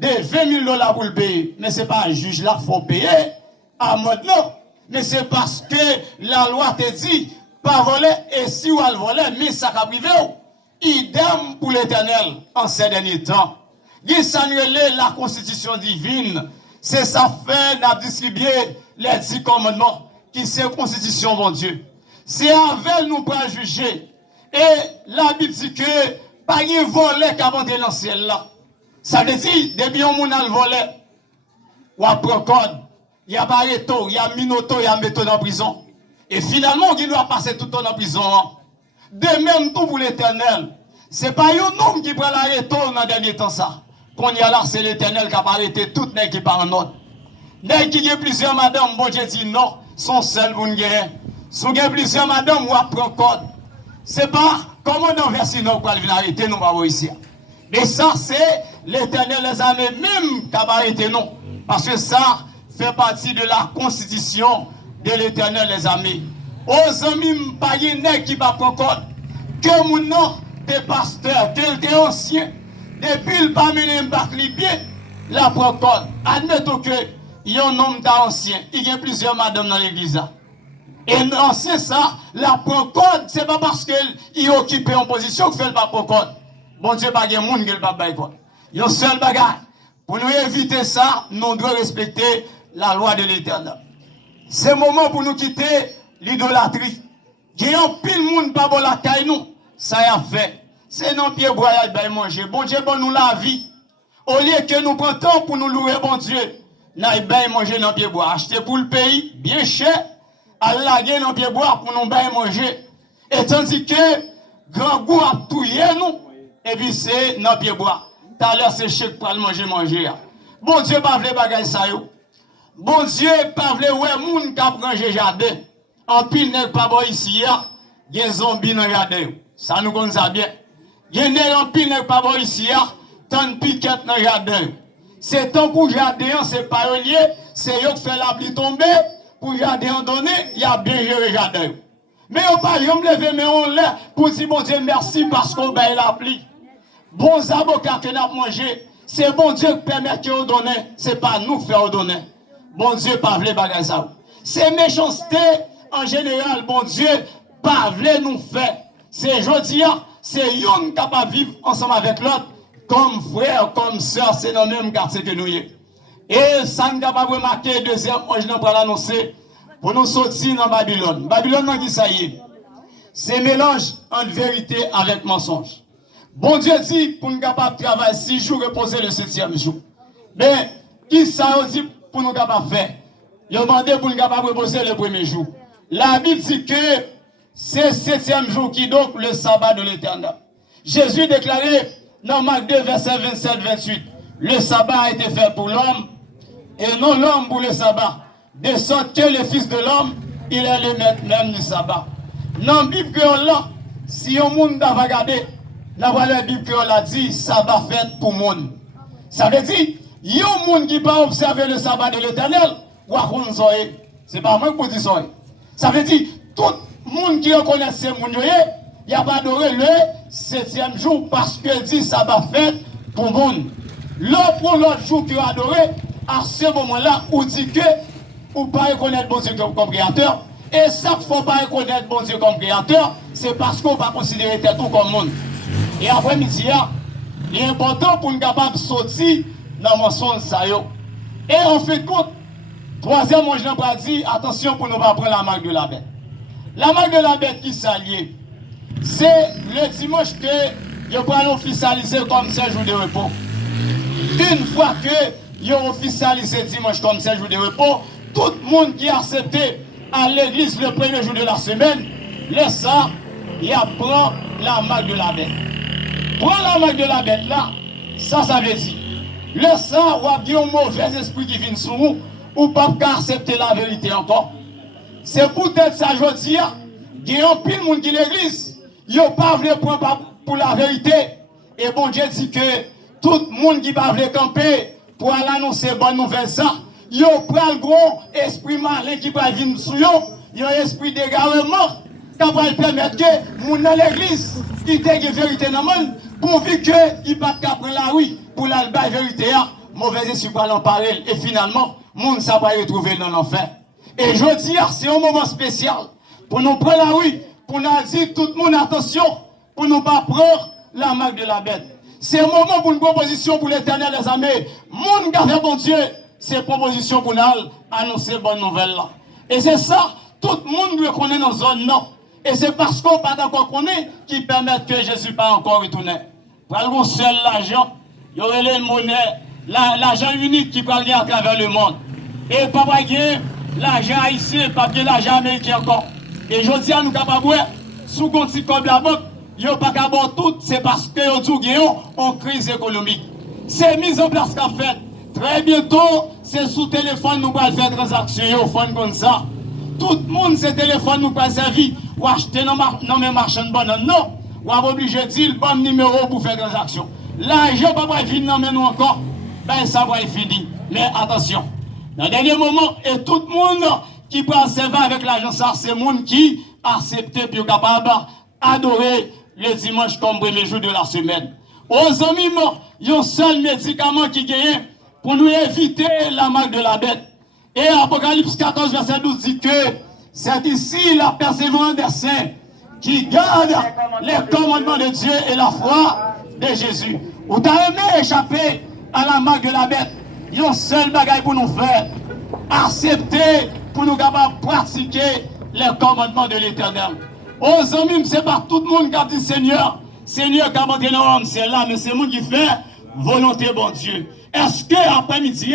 de 20 000 $ pour le payer, mais ce n'est pas un juge là, il faut payer amende, non. Mais c'est parce que la loi te dit, pas voler, et si vous allez voler, mais ça va priver. Idem pour l'Éternel en ces derniers temps. Il s'annule la constitution divine. C'est ça fait de distribuer les 10 commandements qui c'est la constitution, mon Dieu. C'est avec nous pour juger. Et la Bible dit que pas de volet qui a monté dans le ciel là. Ça veut dire, depuis on a volé, ou à Procode, il y a Barreto, il y a Minoto, il y a Meto dans la prison. Et finalement, il doit passer tout le temps en prison. De même tout pour l'Éternel. Ce n'est pas un homme qui prend l'arrêt dans le dernier temps ça. Qu'on y a là, c'est l'Éternel qui a arrêté tout le monde qui parle en autre. Dès qu'il y a plusieurs madames, bon Dieu dit non, sont seuls pour nous guérir. Si vous avez plusieurs madames, on prend code. Ce n'est pas comment dans verset non pour venir arrêter, nous va voir ici. Mais ça, c'est l'Éternel les armées même qui a arrêté non. Parce que ça fait partie de la constitution de l'Éternel les armées. Aux amis, pas de qui va prendre code. Que mon nom, t'es pasteur, t'es ancien. Depuis le pas mené un bien, la prend code. Admettons que il y a un homme d'ancien, il y a plusieurs madames dans l'église. Et ancien ça, la prend code, c'est pas parce qu'il occupe une position qu'il fait le pas prendre code. Bon Dieu, pas de monde qui ne pas prendre code. Il y a un seul bagage. Pour nous éviter ça, nous devons respecter la loi de l'Éternel. C'est le moment pour nous quitter l'idolâtrie. Il y a un pile monde pas bon la caille nous. Ça y a fait. C'est non pied broyage ben manger. Bon Dieu bon nous la vie. au lieu que nous prenions temps pour nous louer bon Dieu, nous allons manger dans le pied bois. Acheter pour le pays, bien cher, à laguer dans le pied bois pour nous manger. Et tandis que grand goût a touillé nous, et puis c'est dans le pied bois. Tout à l'heure, c'est chèque pour le manger. Bon Dieu, pas vle bagay ça yo. Bon Dieu, pas vle ouais moun qui a prangé jardin. En pile n'est pas bon ici, il y a zombie dans le jardin. Ça nous connaît ça bien. Il y a en pile n'est pas bon ici, tant de piquettes dans le jardin. C'est tant pour jardin, c'est pas lié, c'est eux qui fait la pluie tomber, pour jardin donner, il y a bien géré jardin. Mais on pas jamais lever, mais on l'a pour dire bon Dieu merci parce qu'on baille la pluie. Bons avocats que nous avons mangé, c'est bon Dieu qui permet que nous donne, c'est pas nous qui faisons donner. Bon Dieu pas vle bagay ça. C'est méchanceté en général, bon Dieu pas vle nous faire. C'est jodi, c'est yon capable vivre ensemble avec l'autre comme frère, comme sœur, c'est dans le même quartier que nous y. Et ça nous capable remarquer deuxième ange nous pour l'annoncer pour nous sortir dans Babylone. Babylone dans qui ça y est. C'est mélange entre vérité avec mensonge. Bon Dieu dit pour nous capable travailler 6 jours, reposer le 7e jour. Mais qui ça dit pour nous capable faire? Il a demandé pour nous capable reposer le 1er jour. La Bible dit que c'est le 7e jour qui donc le sabbat de l'Éternel. Jésus déclarait dans Marc 2, verset 27-28, le sabbat a été fait pour l'homme et non l'homme pour le sabbat. De sorte que le Fils de l'homme, il est le maître même du sabbat. Dans la Bible que là, si on monde va regarder, la Bible que l'a dit, sabbat fait pour le monde. Ça veut dire, il y a un monde qui n'a pas observé le sabbat de l'Éternel, c'est pas moi qui dis ça. Ça veut dire, tout le monde qui reconnaît ce monde, il a pas adoré le 7e jour parce que dit sabbat fait pour le monde. L'autre jour qui a adoré, à ce moment-là, on dit que ou pas reconnaître bon Dieu comme créateur. Et ça qu'il ne faut pas reconnaître bon Dieu comme créateur, c'est parce qu'on va considérer tout comme monde. Et après midi, il est important pour nous capables de sortir dans le mensonge. Et on fait compte, troisième, moi je n'ai dit, attention pour ne pas prendre la marque de la bête. La marque de la bête qui s'allie, c'est le dimanche que je peux officialiser comme 16 jours de repos. Une fois que ils ont officialisé dimanche comme 16 jours de repos, tout le monde qui a accepté à l'église le 1er jour de la semaine, laisse ça, il apprend la marque de la bête. Prends la marque de la bête là, ça veut dire, laisse ça, ou a un mauvais esprit qui vient sur vous, ou pas accepter la vérité encore. C'est peut-être ça, je dis, il y a un pile monde qui l'église, ils n'ont pas voulu prendre pour la vérité. Et bon Dieu dit que tout le monde qui va voulu camper pour aller annoncer bonne nouvelle ça, ils ont pris le gros esprit malin qui va venir sur eux, ils ont un esprit d'égarement qui va permettre que les gens dans l'église qui ait la vérité dans le monde, pourvu qu'ils ne pas prendre la rue pour la vérité, mauvais esprit va l'en parler. Et finalement, les gens ça va retrouver dans l'enfer. Et je dis, c'est un moment spécial pour nous prendre la rue, pour nous dire tout le monde attention, pour ne pas prendre la marque de la bête. C'est un moment pour une proposition pour l'Éternel des armées. Mon gars, bon Dieu, c'est une proposition pour nous annoncer bonne nouvelle là. Et c'est ça, tout le monde doit connaître dans la zone non. Et c'est parce qu'on pas encore connaît qui permet que Jésus pas encore retourné. Pour seul l'argent, il y aurait les monnaies, l'argent unique qui peut aller à travers le monde. Et pas l'argent haïtien, pas l'argent américain encore. Et je dis à nous capables, sous compte comme la banque, il n'y a pas qu'à boire tout, c'est parce que nous avons une crise économique. C'est mis en place qu'a fait. Très bientôt, c'est sous téléphone nous allons faire des transactions, au fond comme ça. Tout le monde, c'est téléphone nous allons servir ou acheter dans mes marchands de bonne. Non, ou à obligé de dire le bon numéro pour faire des transactions. L'argent ne va pas finir dans nous encore, ben ça va être fini. Mais attention, dans le dernier moment, et tout le monde qui peut servir avec l'argent, ça, c'est le monde qui accepte et capable d'adorer le dimanche comme premier jour de la semaine. Aux amis, il y a un seul médicament qui gagne pour nous éviter la marque de la bête. Et Apocalypse 14, verset 12 dit que c'est ici la persévérance des saints qui garde les commandements de Dieu et la foi de Jésus. Ou t'as aimé échapper à la marque de la bête, il y a un seul bagage pour nous faire, accepter pour nous capables pratiquer les commandements de l'Éternel. Aux amis, c'est pas tout le monde qui a dit Seigneur, Seigneur qui a monté dans l'homme, c'est là, mais c'est le monde qui fait volonté bon Dieu. Est-ce que après-midi,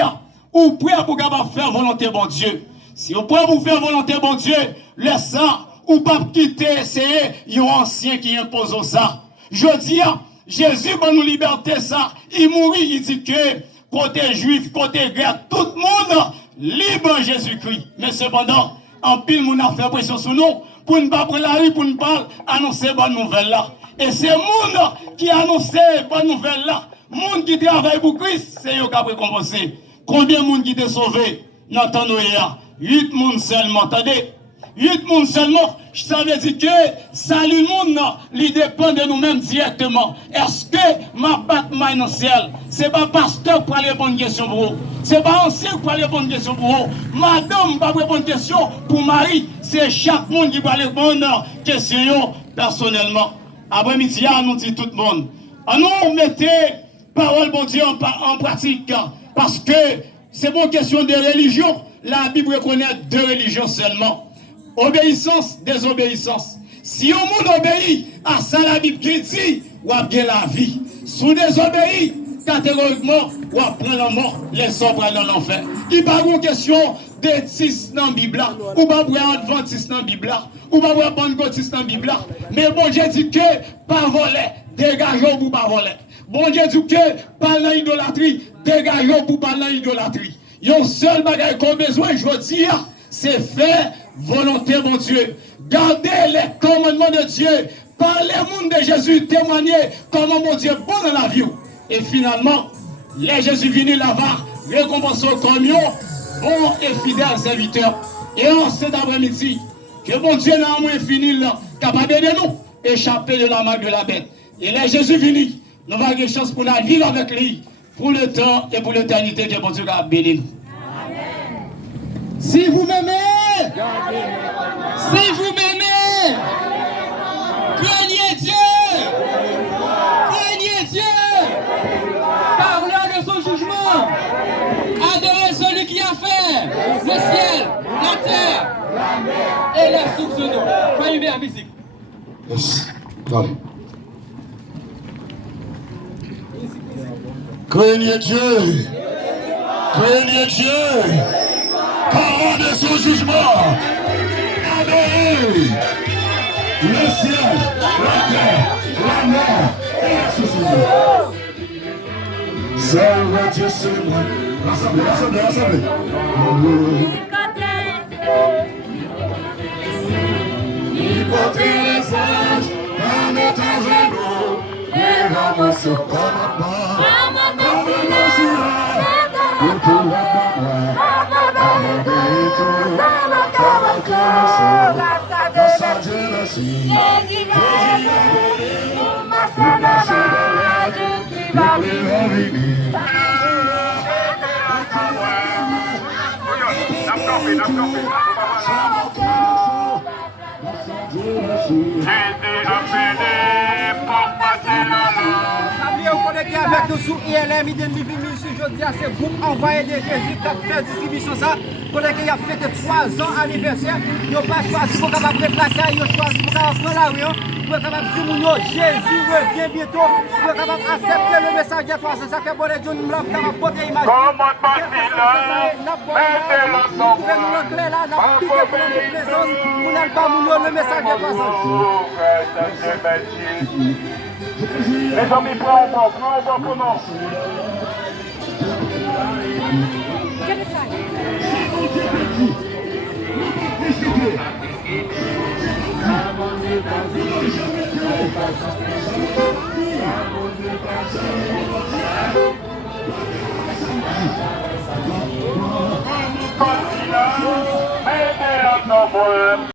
ou prêt pour capable faire volonté bon Dieu? Si vous prêt pour faire volonté bon Dieu, laisse ça, ou pas quitter, c'est un ancien qui impose ça. Je dis, Jésus va nous liberté ça. Il mourit, il dit que côté juif, côté grec, tout le monde libre en Jésus-Christ. Mais cependant, en pile, mon a fait pression sur nous pour ne pas prendre la rue, pour ne pas annoncer bonne nouvelle là. Et c'est le monde qui annonce bonne nouvelle là. Le monde qui travaille pour Christ, c'est eux qui ont récompensé. Combien de monde qui est sauvé? N'entendons rien. 8 personnes seulement. Attendez. 8 personnes seulement. Ça veut dire que salut le monde, il dépend de nous-mêmes directement. Est-ce que ma patte maille dans le ciel? Ce n'est pas pasteur pour aller répondre une question pour vous. Ce n'est pas ancien pour aller répondre une question pour vous. Madame va répondre une question pour Marie. C'est chaque monde qui va répondre une question personnellement. Après-midi, nous dit tout le monde. Nous mettez parole bon Dieu en pratique. Parce que c'est pas une question de religion. La Bible reconnaît 2 religions seulement. Obéissance, désobéissance. Si on monde obéit à ça, la Bible qui dit, on va bien la vie. Si on désobéit, catégoriquement, on va prendre la mort, les sobres dans l'enfer. Il n'y a pas une question de 6 dans la Bible, ou pas pour Adventiste dans la Bible, ou pas pour Pentecôtiste dans la Bible. Mais bon Dieu dit que, pas voler, dégageons pour pas voler. Bon Dieu dit que, pas dans l'idolâtrie, dégageons pour pas dans l'idolâtrie. Il y a un seul bagage qu'on a besoin, je veux dire, c'est faire volonté, mon Dieu. Gardez les commandements de Dieu. Parlez au monde de Jésus, témoignez comment mon Dieu est bon dans la vie. Et finalement, les Jésus venus là-bas, récompensés comme bons et fidèles serviteurs. Et en cet après-midi, que mon Dieu n'a moins fini là, capable de nous échapper de la main de la bête. Et les Jésus venus, nous avons une chance pour la vivre avec lui, pour le temps et pour l'éternité que mon Dieu a béni nous. Si vous m'aimez, Si vous m'aimez, craignez Dieu. Craignez Dieu. Parlez de son jugement. Adorez celui qui a fait le ciel, la terre et les sources d'eau. Soyez bien à musique. Yes. Allez. Craignez Dieu. Craignez Dieu. Parole de son jugement. Adorez le ciel, la terre, la mer et la société. Salve Dieu seulement. Rassemblez. Il porte les anges dans les temps genoux. Les rameaux se commandent. Il pour connecté avec nous sur ILM, Eden Living Ministry. Je dis à ce groupe envoyé de Jésus qui a fait distribution ça. Connecté, il a fait 3 ans anniversaire. Ils n'ont pas choisi pour capable de placer, ils ont choisi pour capable prendre la rue. Pour capable de dire Jésus revient bientôt. Pour capable accepter le message de 300. Ça fait bon de Dieu, nous l'avons capable de porter image. Nous pouvons nous l'encler là, nous avons piqué pour notre présence. Pour ne pas le message de 300. Les amis, prends un bon comment? Mettez-le en